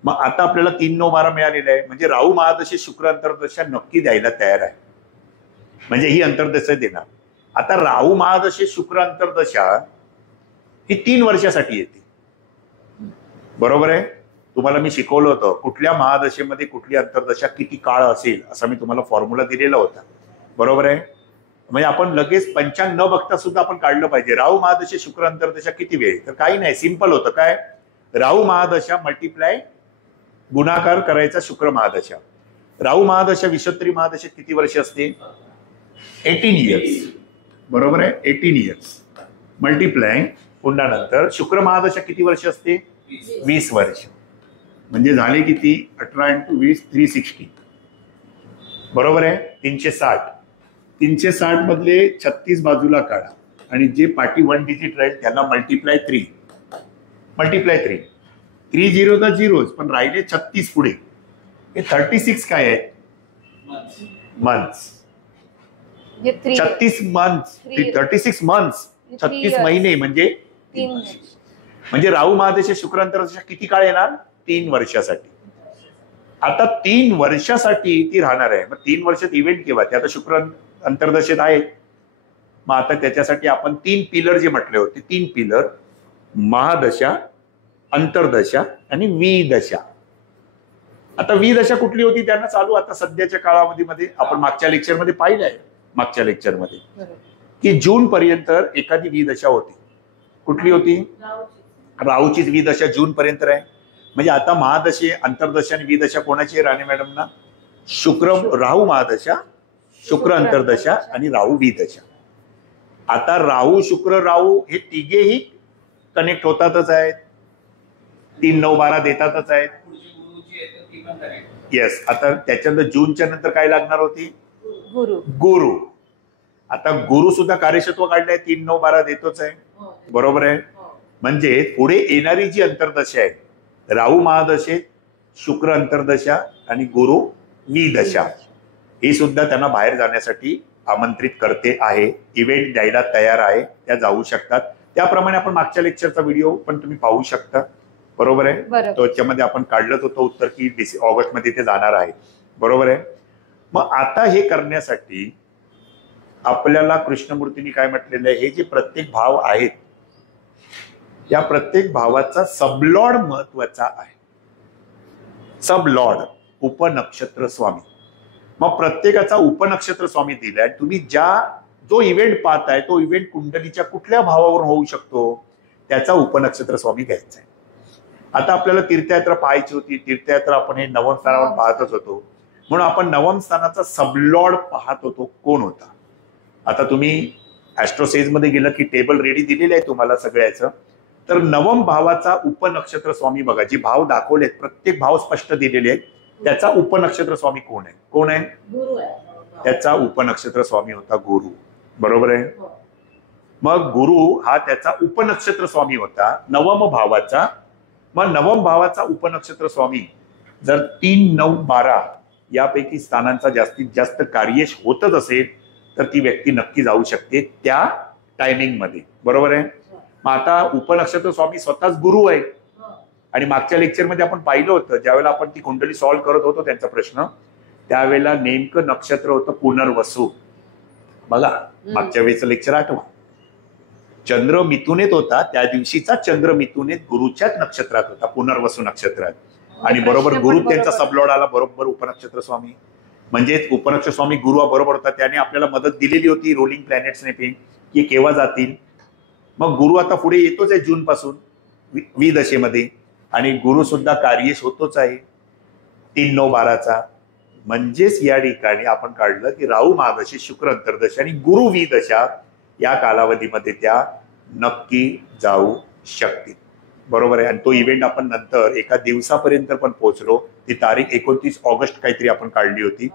मग आता आपल्याला 3, 9, 12 मिळालेलं आहे, म्हणजे राहू महादशे शुक्र अंतर्दशा नक्की द्यायला तयार आहे, म्हणजे ही अंतर्दशा देणार. आता राहू महादशे शुक्र अंतर्दशा ही 3 वर्षासाठी येते, बरोबर आहे. तुम्हाला मी शिकवलं होतं कुठल्या महादशेमध्ये कुठली अंतर्दशा किती काळ असेल, असा मी तुम्हाला फॉर्म्युला दिलेला होता, बरोबर आहे. म्हणजे आपण लगेच पंचांग न बघता सुद्धा आपण काढलं पाहिजे राहू महादशे शुक्र अंतर्दशा किती वेळ. तर काही नाही, सिंपल होतं काय, राहू महादशा मल्टिप्लाय गुणाकार करायचा शुक्र महादशा. राहू महादशा विषुत्री महादशेत किती वर्ष असते? 18 इयर्स, बरोबर आहे. 18 इयर्स मल्टिप्लाय पुन्हा नंतर शुक्र महादशा किती वर्ष असते? 20 वर्ष. म्हणजे झाले किती? 18 × 20 360, बरोबर आहे. 360. 360 मधले 36 बाजूला काढा, आणि जे पाठी 1 डिजिट राहील त्याला मल्टिप्लाय 3. 3 झिरो तर झिरोज, पण राहिले 36 पुढे. हे 36 काय आहे? मंथ्स. 36 मंथ्स, 36 मंथ्स, 36 महिने म्हणजे 3 वर्ष. म्हणजे राहू महादशा शुक्र अंतर्दशा किती काळ येणार? 3 वर्षासाठी. आता 3 वर्षासाठी ती राहणार आहे. मग 3 वर्षात इव्हेंट केव्हा? ते आता शुक्र अंतर्दशेत आहे. मग आता त्याच्यासाठी आपण 3 पिलर जे म्हटले होते, 3 पिलर, महादशा, अंतर्दशा आणि विदशा. आता विदशा कुठली होती त्यांना चालू आता सध्याच्या काळामध्ये आपण मागच्या लेक्चरमध्ये पाहिलं आहे, मागच्या लेक्चरमध्ये की जून पर्यंत एखादी विदशा होती. कुठली होती? राहूचीच विदशा जून पर्यंत आहे. म्हणजे आता महादशे, अंतर्दशा आणि विदशा कोणाची आहे राणे मॅडमना? शुक्र, राहू महादशा, शुक्र अंतर्दशा आणि राहू विदशा. आता राहू, शुक्र, राहू हे तिघेही कनेक्ट होतातच आहेत, 3, 9, 12 देतातच आहेत. येस. आता त्याच्यानंतर जूनच्या नंतर काय लागणार होती? गुरु. आता गुरु सुद्धा कार्यक्षत्व काढलंय, 3, 9, 12 देतोच आहे. बरोबर आहे. म्हणजे पुढे येणारी जी अंतर्दशा आहे, राहू महादशेत, शुक्र अंतर्दशा आणि गुरु विदशा, ही सुद्धा त्यांना बाहेर जाण्यासाठी आमंत्रित करते आहे. इव्हेंट द्यायला तयार आहे, त्या जाऊ शकतात. त्याप्रमाणे आपण मागच्या लेक्चरचा व्हिडिओ पण तुम्ही पाहू शकता. बरोबर आहे. त्याच्यामध्ये आपण काढलंच होतं उत्तर की ऑगस्ट मध्ये ते जाणार आहे. बरोबर आहे. मग आता हे करण्यासाठी आपल्याला कृष्णमूर्तींनी काय म्हटलेलं आहे, हे जे प्रत्येक भाव आहेत, या प्रत्येक भावाचा सबलॉर्ड महत्वाचा आहे. सबलॉर्ड, उपनक्षत्र स्वामी. मग प्रत्येकाचा उपनक्षत्र स्वामी दिलाय. तुम्ही जो इव्हेंट पाहताय तो इव्हेंट कुंडलीच्या कुठल्या भावावरून होऊ शकतो, त्याचा उपनक्षत्र स्वामी घ्यायचा आहे. आता आपल्याला तीर्थयात्रा पाहायची होती. तीर्थयात्रा आपण हे नवम स्थानावर पाहतच होतो, म्हणून आपण नवम स्थानाचा सबलॉर्ड पाहत होतो. कोण होता? आता तुम्ही ऍस्ट्रोसेज मध्ये गेलं की टेबल रेडी दिलेलं आहे तुम्हाला सगळ्याचं. तर नवम भावाचा उपनक्षत्र स्वामी बघा, जे भाव दाखवलेत प्रत्येक भाव स्पष्ट दिलेले आहेत, त्याचा उपनक्षत्र स्वामी कोण आहे? कोण आहे? गुरु आहे. त्याचा उपनक्षत्र स्वामी होता गुरु. बरोबर आहे. मग गुरु हा त्याचा उपनक्षत्र स्वामी होता नवम भावाचा. मग नवम भावाचा उपनक्षत्र स्वामी जर 3, 9, 12 यापैकी स्थानांचा जास्तीत जास्त कार्यश होतच असेल तर ती व्यक्ती नक्की जाऊ शकते त्या टायमिंग मध्ये. बरोबर आहे. मग आता उपनक्षत्र स्वामी स्वतःच गुरु आहे. आणि मागच्या लेक्चरमध्ये आपण पाहिलं होतं, ज्यावेळेला आपण ती कुंडली सॉल्व्ह करत होतो त्यांचा प्रश्न, त्यावेळेला नेमकं नक्षत्र होतं पुनर्वसू. बघा मागच्या वेळेचं लेक्चर आठवा. चंद्र मिथुनेत होता, त्या दिवशीचा चंद्र मिथुनेत गुरुच्याच नक्षत्रात होता, पुनर्वसू नक्षत्रात. आणि बरोबर गुरु त्यांचा सबलॉर्ड आला, बरोबर उपनक्षत्र स्वामी. म्हणजेच उपनक्षत्र स्वामी गुरु बरोबर होता. त्याने आपल्याला मदत दिलेली होती रोलिंग प्लॅनेट्सने की केव्हा जातील. मग गुरु आता पुढे येतोच आहे जून पासून विदशेमध्ये, आणि गुरु सुद्धा कार्यश होतोच आहे 3, 9, 12चा. म्हणजेच या ठिकाणी आपण काढलं की राहू महादशे, शुक्र अंतर्दशा आणि गुरु विदशा या कालावधीमध्ये त्या नक्की जाऊ शकतील. बरोबर आहे. आणि तो इव्हेंट आपण नंतर एका दिवसापर्यंत पण पोहोचलो. ती तारीख 29 ऑगस्ट काहीतरी आपण काढली होती.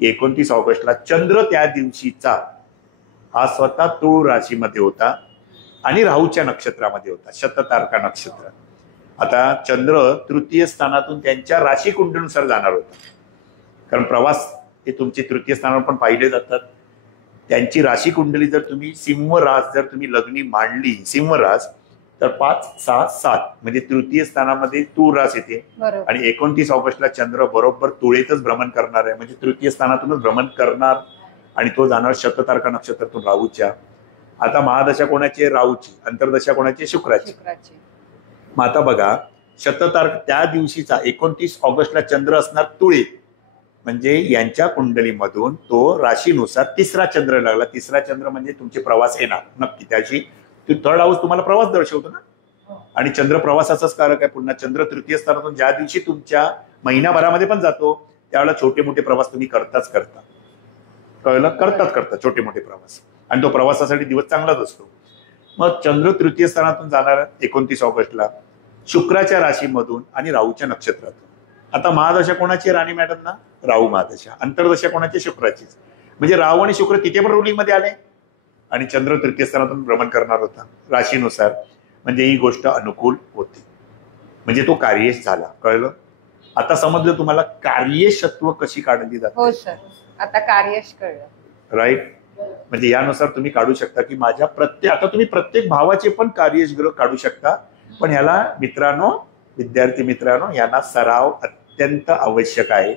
29 ऑगस्टला चंद्र त्या दिवशीचा हा स्वतः तुळ राशीमध्ये होता आणि राहूच्या नक्षत्रामध्ये होता, शततारका नक्षत्र. आता चंद्र तृतीय स्थानातून त्यांच्या राशी कुंडलीनुसार जाणार होता, कारण प्रवास हे तुमचे तृतीय स्थानावर पण पाहिले जातात. त्यांची राशी कुंडली जर तुम्ही सिंह रास जर तुम्ही लग्नी मांडली, सिंह रास, तर 5, 6, 7 म्हणजे तृतीय स्थानामध्ये तुळ रास येते. आणि 29 ऑगस्टला चंद्र बरोबर तुळेतच भ्रमण करणार आहे, म्हणजे तृतीय स्थानातूनच भ्रमण करणार आणि तो जाणार शततारका नक्षत्रातून राहूच्या. आता महादशा कोणाची आहे? राहूची. अंतर्दशा कोणाची? शुक्राची. मग आता बघा शततारका त्या दिवशीचा 29 ऑगस्टला चंद्र असणार तुळे, म्हणजे यांच्या कुंडलीमधून तो राशीनुसार तिसरा चंद्र लागला. तिसरा चंद्र म्हणजे तुमचे प्रवास येणार नक्की. त्याची थर्ड हाऊस तुम्हाला प्रवास दर्शवतो ना, आणि चंद्र प्रवासाचाच कारक आहे. पुन्हा चंद्र तृतीय स्थानातून ज्या दिवशी तुमच्या महिनाभरामध्ये पण जातो त्यावेळेला छोटे मोठे प्रवास तुम्ही करता. कळलं? करता छोटे मोठे प्रवास, आणि तो प्रवासासाठी दिवस चांगलाच असतो. मग चंद्र तृतीय स्थानातून जाणार 29 ऑगस्टला शुक्राच्या राशीमधून आणि राहूच्या नक्षत्रातून. आता महादशा कोणाची आहे राणी मॅडम ना? राहू महादशा. अंतर्दशा कोणाची? शुक्राचीच. म्हणजे राहू आणि शुक्र तिथे पण रुलिंग मध्ये आले आणि चंद्र तृतीय स्थानातून भ्रमण करणार होता राशीनुसार. म्हणजे ही गोष्ट अनुकूल होती, म्हणजे तो कार्यश झाला. कळलं? आता समजलं तुम्हाला कार्यशत्व कशी काढली जाते? हो सर, आता कार्यश कळलं. राईट. म्हणजे यानुसार तुम्ही काढू शकता की माझ्या आता तुम्ही प्रत्येक भावाचे पण कार्यग्रह काढू शकता, पण ह्याला मित्रांनो, विद्यार्थी मित्रांनो, यांना सराव अत्यंत आवश्यक आहे.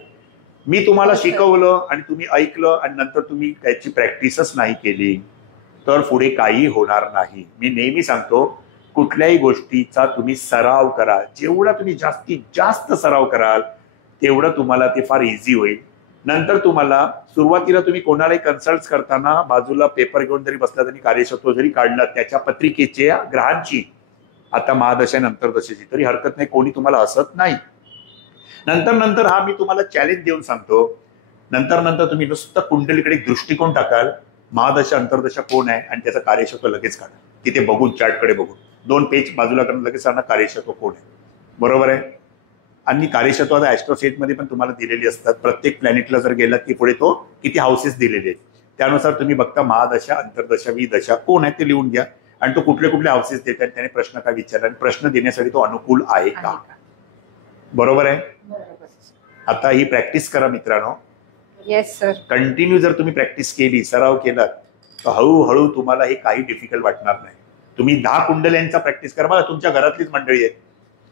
मी तुम्हाला शिकवलं आणि तुम्ही ऐकलं आणि नंतर तुम्ही त्याची प्रॅक्टिसच नाही केली तर पुढे काही होणार नाही. मी नेहमी सांगतो, कुठल्याही गोष्टीचा तुम्ही सराव करा. जेवढा तुम्ही जास्तीत जास्त सराव कराल तेवढं तुम्हाला ते फार इझी होईल. नंतर तुम्हाला सुरुवातीला तुम्ही कोणालाही कन्सल्ट करताना बाजूला पेपर घेऊन जरी बसला तरी कार्यक्षेत्र जरी काढला त्याच्या पत्रिकेच्या ग्रहांची, आता महादशा नंतर दशेची, तरी हरकत नाही, कोणी तुम्हाला हसत नाही. नंतर हा मी तुम्हाला चॅलेंज देऊन सांगतो, नंतर तुम्ही नुसतं कुंडलीकडे दृष्टिकोन टाकाल, महादशा अंतर्दशा कोण आहे आणि त्याचं कार्यक्षेत्र लगेच काढा. तिथे बघून चार्टकडे बघून 2 पेज बाजूला करून लगेच सांगा कार्यक्षेत्र कोण आहे. बरोबर आहे. आणि कार्यक्षेत्र आता ॲस्ट्रोसेटमध्ये पण तुम्हाला दिलेली असतात. प्रत्येक प्लॅनेटला जर गेलात की पुढे तो किती हाऊसेस दिलेले आहेत त्यानुसार तुम्ही बघता महादशा अंतर्दशा विदशा कोण आहे ते लिहून घ्या आणि तो कुठले कुठले हाऊसेस देतात त्याने प्रश्न काय विचारला आणि प्रश्न देण्यासाठी तो अनुकूल आहे का. बरोबर आहे. आता ही प्रॅक्टिस करा मित्रांनो. Yes sir. कंटिन्यू जर तुम्ही प्रॅक्टिस केली, सराव केलात तर हळूहळू तुम्हाला हे काही डिफिकल्ट वाटणार नाही. तुम्ही 10 कुंडल्यांचा प्रॅक्टिस करा. बघा तुमच्या घरातलीच मंडळी आहेत,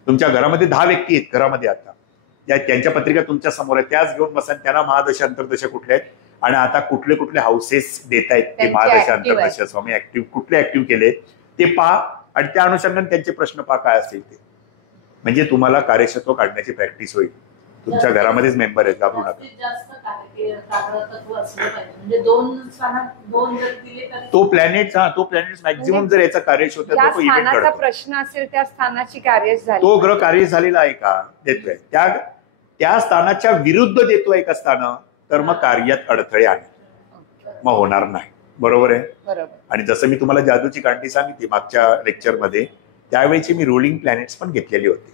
तुमच्या घरामध्ये 10 व्यक्ती आहेत घरामध्ये, आता त्यांच्या पत्रिका तुमच्या समोर आहे, त्याच घेऊन बसा. त्यांना महादशा अंतर्दशा कुठल्या आहेत आणि आता कुठले कुठले हाऊसेस देत आहेत ते महादशा अंतर्दशा स्वामी ऍक्टिव्ह कुठले ऍक्टिव्ह केले ते पहा आणि त्या अनुषंगाने त्यांचे प्रश्न पहा काय असतील ते. म्हणजे तुम्हाला कार्यक्षेत्र काढण्याची प्रॅक्टिस होईल. तुमच्या घरामध्येच मेंबर आहेत, घाबरू नका. तो प्लॅनेट मॅक्झिमम जर याचा कार्यक्षेत्र तो इव्हेंट करतो. प्रश्न असेल त्या स्थानाची कार्य झाली, तो ग्रह कार्य झालेला आहे का देतोय, त्या स्थानाच्या विरुद्ध देतोय का स्थान, तर मग कार्यात अडथळे आणणार, मग होणार नाही. बरोबर आहे. बरोबर. आणि जसं मी तुम्हाला जादूची कांडी सांगितली मागच्या लेक्चरमध्ये, त्यावेळेची मी रुलिंग प्लॅनेट्स पण घेतलेली होती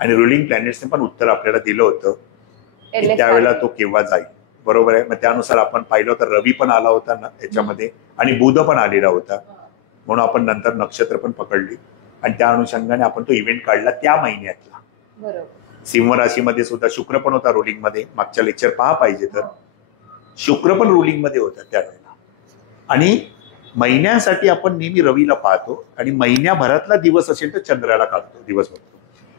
आणि रुलिंग प्लॅनेट्सने पण उत्तर आपल्याला दिलं होतं त्यावेळेला तो केव्हा जाईल. बरोबर आहे. मग त्यानुसार आपण पाहिलं तर रवी पण आला होता ना याच्यामध्ये आणि बुध पण आलेला होता, म्हणून आपण नंतर नक्षत्र पण पकडली आणि त्या अनुषंगाने आपण तो इव्हेंट काढला त्या महिन्यातला. बरोबर. सिंह राशीमध्ये सुद्धा शुक्र पण होता रुलिंग मध्ये. मागच्या लेक्चर पहा पाहिजे तर शुक्र पण रुलिंग मध्ये होता त्यावेळेला. आणि महिन्यासाठी आपण नेहमी रवीला पाहतो आणि महिन्याभरातला दिवस असेल तर चंद्राला काढतो, दिवस बघतो.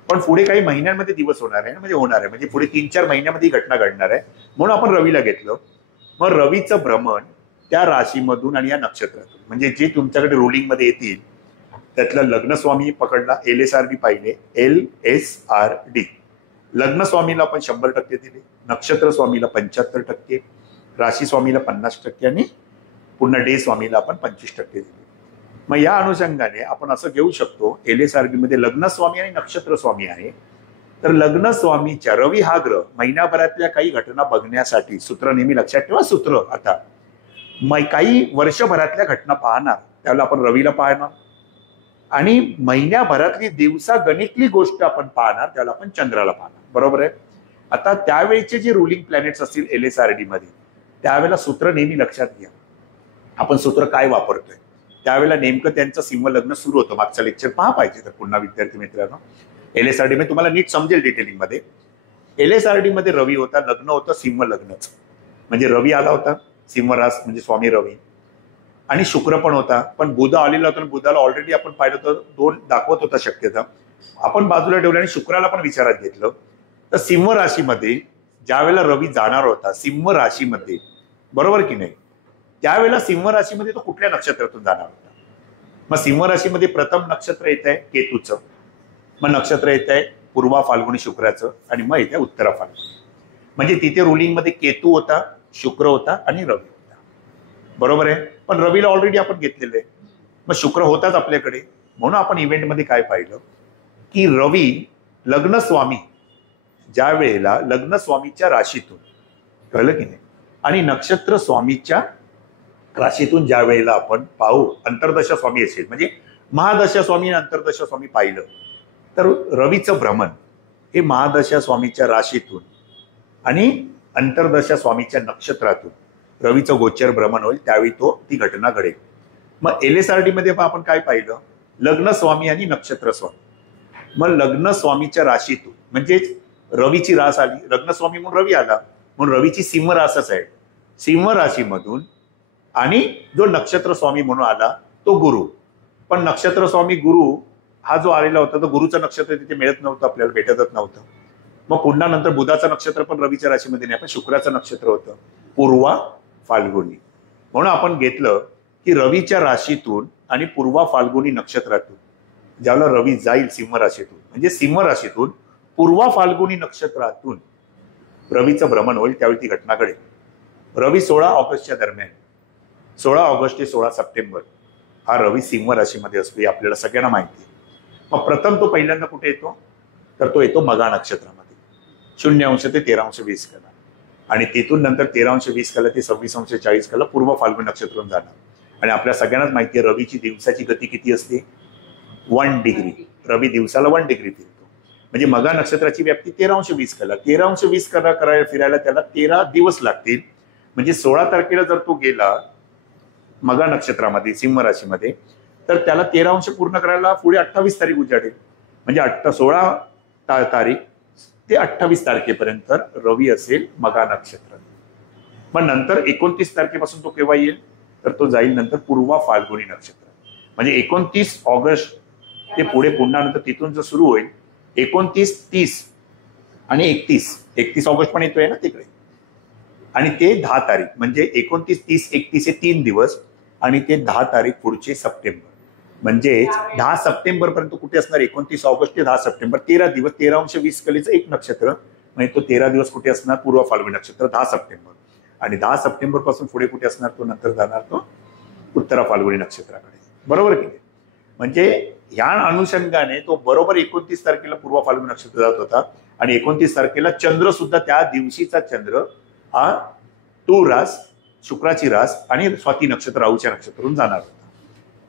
पण पुढे काही महिन्यांमध्ये दिवस होणार आहे, म्हणजे पुढे 3-4 महिन्यामध्ये घटना घडणार आहे, म्हणून आपण रवीला घेतलं. मग रवीचं भ्रमण त्या राशीमधून आणि या नक्षत्रातून, म्हणजे जे तुमच्याकडे रुलिंग मध्ये येतील त्यातला लग्न स्वामी पकडला, LSRD पाहिले, LSRD. लग्न स्वामीला आपण 100% दिले, नक्षत्र स्वामीला 75%, राशी स्वामीला 50% आणि पुन्हा डे स्वामीला आपण 25% दिले. मग या अनुषंगाने आपण असं घेऊ शकतो, LSRD मध्ये लग्न स्वामी आणि नक्षत्र स्वामी आहे. तर लग्न स्वामीच्या रवी हा ग्रह महिन्याभरातल्या काही घटना बघण्यासाठी, सूत्र नेहमी लक्षात ठेवा, सूत्र आता काही वर्षभरातल्या घटना पाहणार त्यावेळेला आपण रवीला पाहणार आणि महिन्याभरातली दिवसागणितली गोष्ट आपण पाहणार त्यावेळेला आपण चंद्राला पाहणार. बरोबर आहे. आता त्यावेळेचे जे रुलिंग प्लॅनेट्स असतील LSRD मध्ये त्यावेळेला सूत्र नेहमी लक्षात घ्या. आपण सूत्र काय वापरतोय त्यावेळेला नेमकं त्यांचं सिंह लग्न सुरू होतं. मागचं लेक्चर पहा पाहिजे तर पुन्हा विद्यार्थी मित्रांनो. LSRD मध्ये तुम्हाला नीट समजेल डिटेलिंग मध्ये. LSRD मध्ये रवी होता, लग्न होतं सिंह लग्नच, म्हणजे रवी आला होता सिंह रास म्हणजे स्वामी रवी, आणि शुक्र पण होता. पण बुध आलेला होता आणि बुधाला ऑलरेडी आपण पाहिलं तर 2 दाखवत होता शक्यता, आपण बाजूला ठेवलं आणि शुक्राला पण विचारात घेतलं. तर सिंह राशीमध्ये ज्या वेळेला रवी जाणार होता सिंह राशीमध्ये, बरोबर की नाही, त्यावेळेला सिंह राशीमध्ये तो कुठल्या नक्षत्रातून जाणार होता. मग सिंह राशीमध्ये प्रथम नक्षत्र येत आहे केतूचं, मग नक्षत्र येत आहे पूर्वा फाल्गुनी शुक्राचं आणि मग येते उत्तरा फाल्गुनी. म्हणजे तिथे रुलिंग मध्ये केतू होता, शुक्र होता आणि रवी होता. बरोबर आहे. पण रवीला ऑलरेडी आपण घेतलेलं आहे, मग शुक्र होताच आपल्याकडे, म्हणून आपण इव्हेंटमध्ये काय पाहिलं की रवी लग्न स्वामी ज्या वेळेला लग्न स्वामीच्या राशीतून, कळलं की नाही, आणि नक्षत्र स्वामीच्या राशीतून ज्या वेळेला आपण पाहू अंतर्दशा स्वामी असेल, म्हणजे महादशा स्वामी आणि अंतर्दशा स्वामी पाहिलं तर रवीचं भ्रमण हे महादशा स्वामीच्या राशीतून आणि अंतर्दशा स्वामीच्या नक्षत्रातून रवीचं गोचर भ्रमण होईल, त्यावेळी ती घटना घडेल. मग LSRD मध्ये आपण काय पाहिलं, लग्न स्वामी आणि नक्षत्र स्वामी. मग लग्न स्वामीच्या राशीतून म्हणजेच रवीची रास आली, लग्न स्वामी म्हणून रवी आला, म्हणून रवीची सिंह रासच आहे. सिंह राशीमधून आणि जो नक्षत्र स्वामी म्हणून आला तो गुरु. पण नक्षत्र स्वामी गुरु हा जो आलेला होता तो गुरुचं नक्षत्र तिथे मिळत नव्हतं, आपल्याला भेटतच नव्हतं. मग पुन्हा नंतर बुधाचं नक्षत्र पण रवीच्या राशीमध्ये नाही, पण शुक्राचं नक्षत्र होतं पूर्वा फाल्गुनी. म्हणून आपण घेतलं की रवीच्या राशीतून आणि पूर्वा फाल्गुनी नक्षत्रातून ज्यावेळेला रवी जाईल सिंह राशीतून, म्हणजे सिंह राशीतून पूर्वा फाल्गुनी नक्षत्रातून रवीचं भ्रमण होईल, त्यावेळी ती घटना घडेल. रवी 16 ऑगस्टच्या दरम्यान, 16 ऑगस्ट ते 16 सप्टेंबर हा रवी सिंह राशीमध्ये असतो, हे आपल्याला सगळ्यांना माहिती आहे. मग प्रथम तो पहिल्यांदा कुठे येतो, तर तो येतो मघा नक्षत्रामध्ये 0° ते 13°20 कला, आणि तिथून नंतर 13°20 कला ते 26°40 कला पूर्व फाल्गुन नक्षत्रातून जाणार. आणि आपल्या सगळ्यांनाच माहिती आहे रवीची दिवसाची गती किती असते, 1 डिग्री. रवी दिवसाला 1 डिग्री फिरतो, म्हणजे मघा नक्षत्राची व्याप्ती 13°20 कला. 13°20 कला करायला फिरायला त्याला 13 दिवस लागतील. म्हणजे 16 तारखेला जर तो गेला मघा नक्षत्रामध्ये सिंह राशीमध्ये, तर त्याला 13° पूर्ण करायला पुढे 28 तारीख उजाडेल. म्हणजे 16 तारीख ते 28 तारखेपर्यंत रवी असेल मघा नक्षत्रात. मग नंतर 29 तारखेपासून तो केव्हा येईल, तर तो जाईल नंतर पूर्वा फाल्गुनी नक्षत्र. म्हणजे 29 ऑगस्ट ते पुढे पुन्हा नंतर तिथून जर सुरू होईल 29, 30 आणि 31 ऑगस्ट पण येतोय ना तिकडे, आणि ते 10 तारीख म्हणजे 29, 30, 31 हे 3 दिवस, आणि ते 10 तारीख पुढचे सप्टेंबर. म्हणजेच 10 सप्टेंबर पर्यंत कुठे असणार, 29 ऑगस्ट ते 10 सप्टेंबर 13 दिवस. 13°20 कलेचं एक नक्षत्र, म्हणजे तो 13 दिवस कुठे असणार, पूर्व फाल्गुनी नक्षत्र 10 सप्टेंबर. आणि 10 सप्टेंबर पासून पुढे कुठे असणार, तो नंतर जाणार तो उत्तरा फाल्गुनी नक्षत्राकडे. बरोबर की नाही? म्हणजे ह्या अनुषंगाने तो बरोबर 29 तारखेला पूर्व फाल्गुनी नक्षत्र जात होता, आणि 29 तारखेला चंद्र सुद्धा त्या दिवशीचा चंद्र हा तो रास, शुक्राची रास आणि स्वाती नक्षत्र राहूच्या नक्षत्रातून जाणार होता.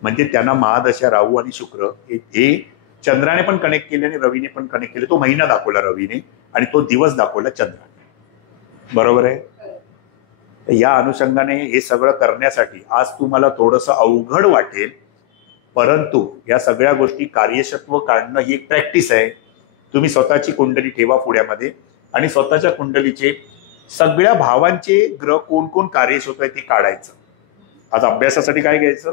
म्हणजे त्यांना महादशा राहू आणि शुक्र हे चंद्राने पण कनेक्ट केले आणि रवीने पण कनेक्ट केले. तो महिना दाखवला रवीने आणि तो दिवस दाखवला चंद्राने. बरोबर आहे? या अनुषंगाने हे सगळं करण्यासाठी आज तुम्हाला थोडंसं अवघड वाटेल, परंतु या सगळ्या गोष्टी कार्यशत्व काढणं ही एक प्रॅक्टिस आहे. तुम्ही स्वतःची कुंडली ठेवा पुढ्यामध्ये, आणि स्वतःच्या कुंडलीचे सगळ्या भावांचे ग्रह कोण कोण कार्यश होत आहे ते काढायचं. आज अभ्यासासाठी काय घ्यायचं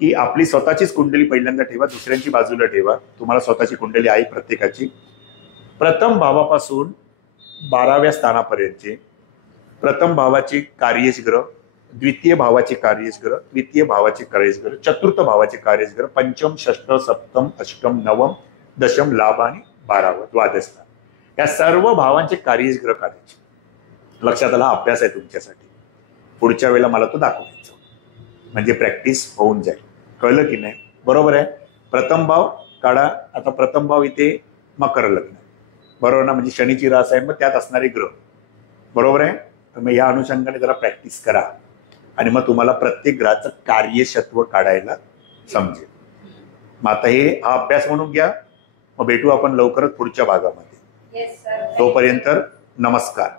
की आपली स्वतःचीच कुंडली पहिल्यांदा ठेवा, दुसऱ्यांची बाजूला ठेवा. तुम्हाला स्वतःची कुंडली आहे प्रत्येकाची. प्रथम भावापासून 12व्या स्थानापर्यंतचे प्रथम भावाचे कार्यश ग्रह, द्वितीय भावाचे कार्यश ग्रह, तृतीय भावाचे कार्यश ग्रह, चतुर्थ भावाचे कार्यश ग्रह, पंचम, षष्ठ, सप्तम, अष्टम, नवम, दशम, लाभ आणि 12व द्वादश स्थान, या सर्व भावांचे कार्यश ग्रह काढायचे. लक्षात आला? अभ्यास आहे तुमच्यासाठी. पुढच्या वेळेला मला तो दाखवायचा, म्हणजे प्रॅक्टिस होऊन जाईल. कळलं की नाही? बरोबर आहे? प्रथम भाव काढा. आता प्रथम भाव इथे मकर लग्न, बरोबर ना? म्हणजे शनीची रास आहे, मग त्यात असणारे ग्रह. बरोबर आहे? तर मग या अनुषंगाने जरा प्रॅक्टिस करा, आणि मग तुम्हाला प्रत्येक ग्रहाचं कार्यशत्व काढायला समजेल. मग आता हा अभ्यास म्हणून घ्या. मग भेटू आपण लवकरच पुढच्या भागामध्ये. तोपर्यंत नमस्कार.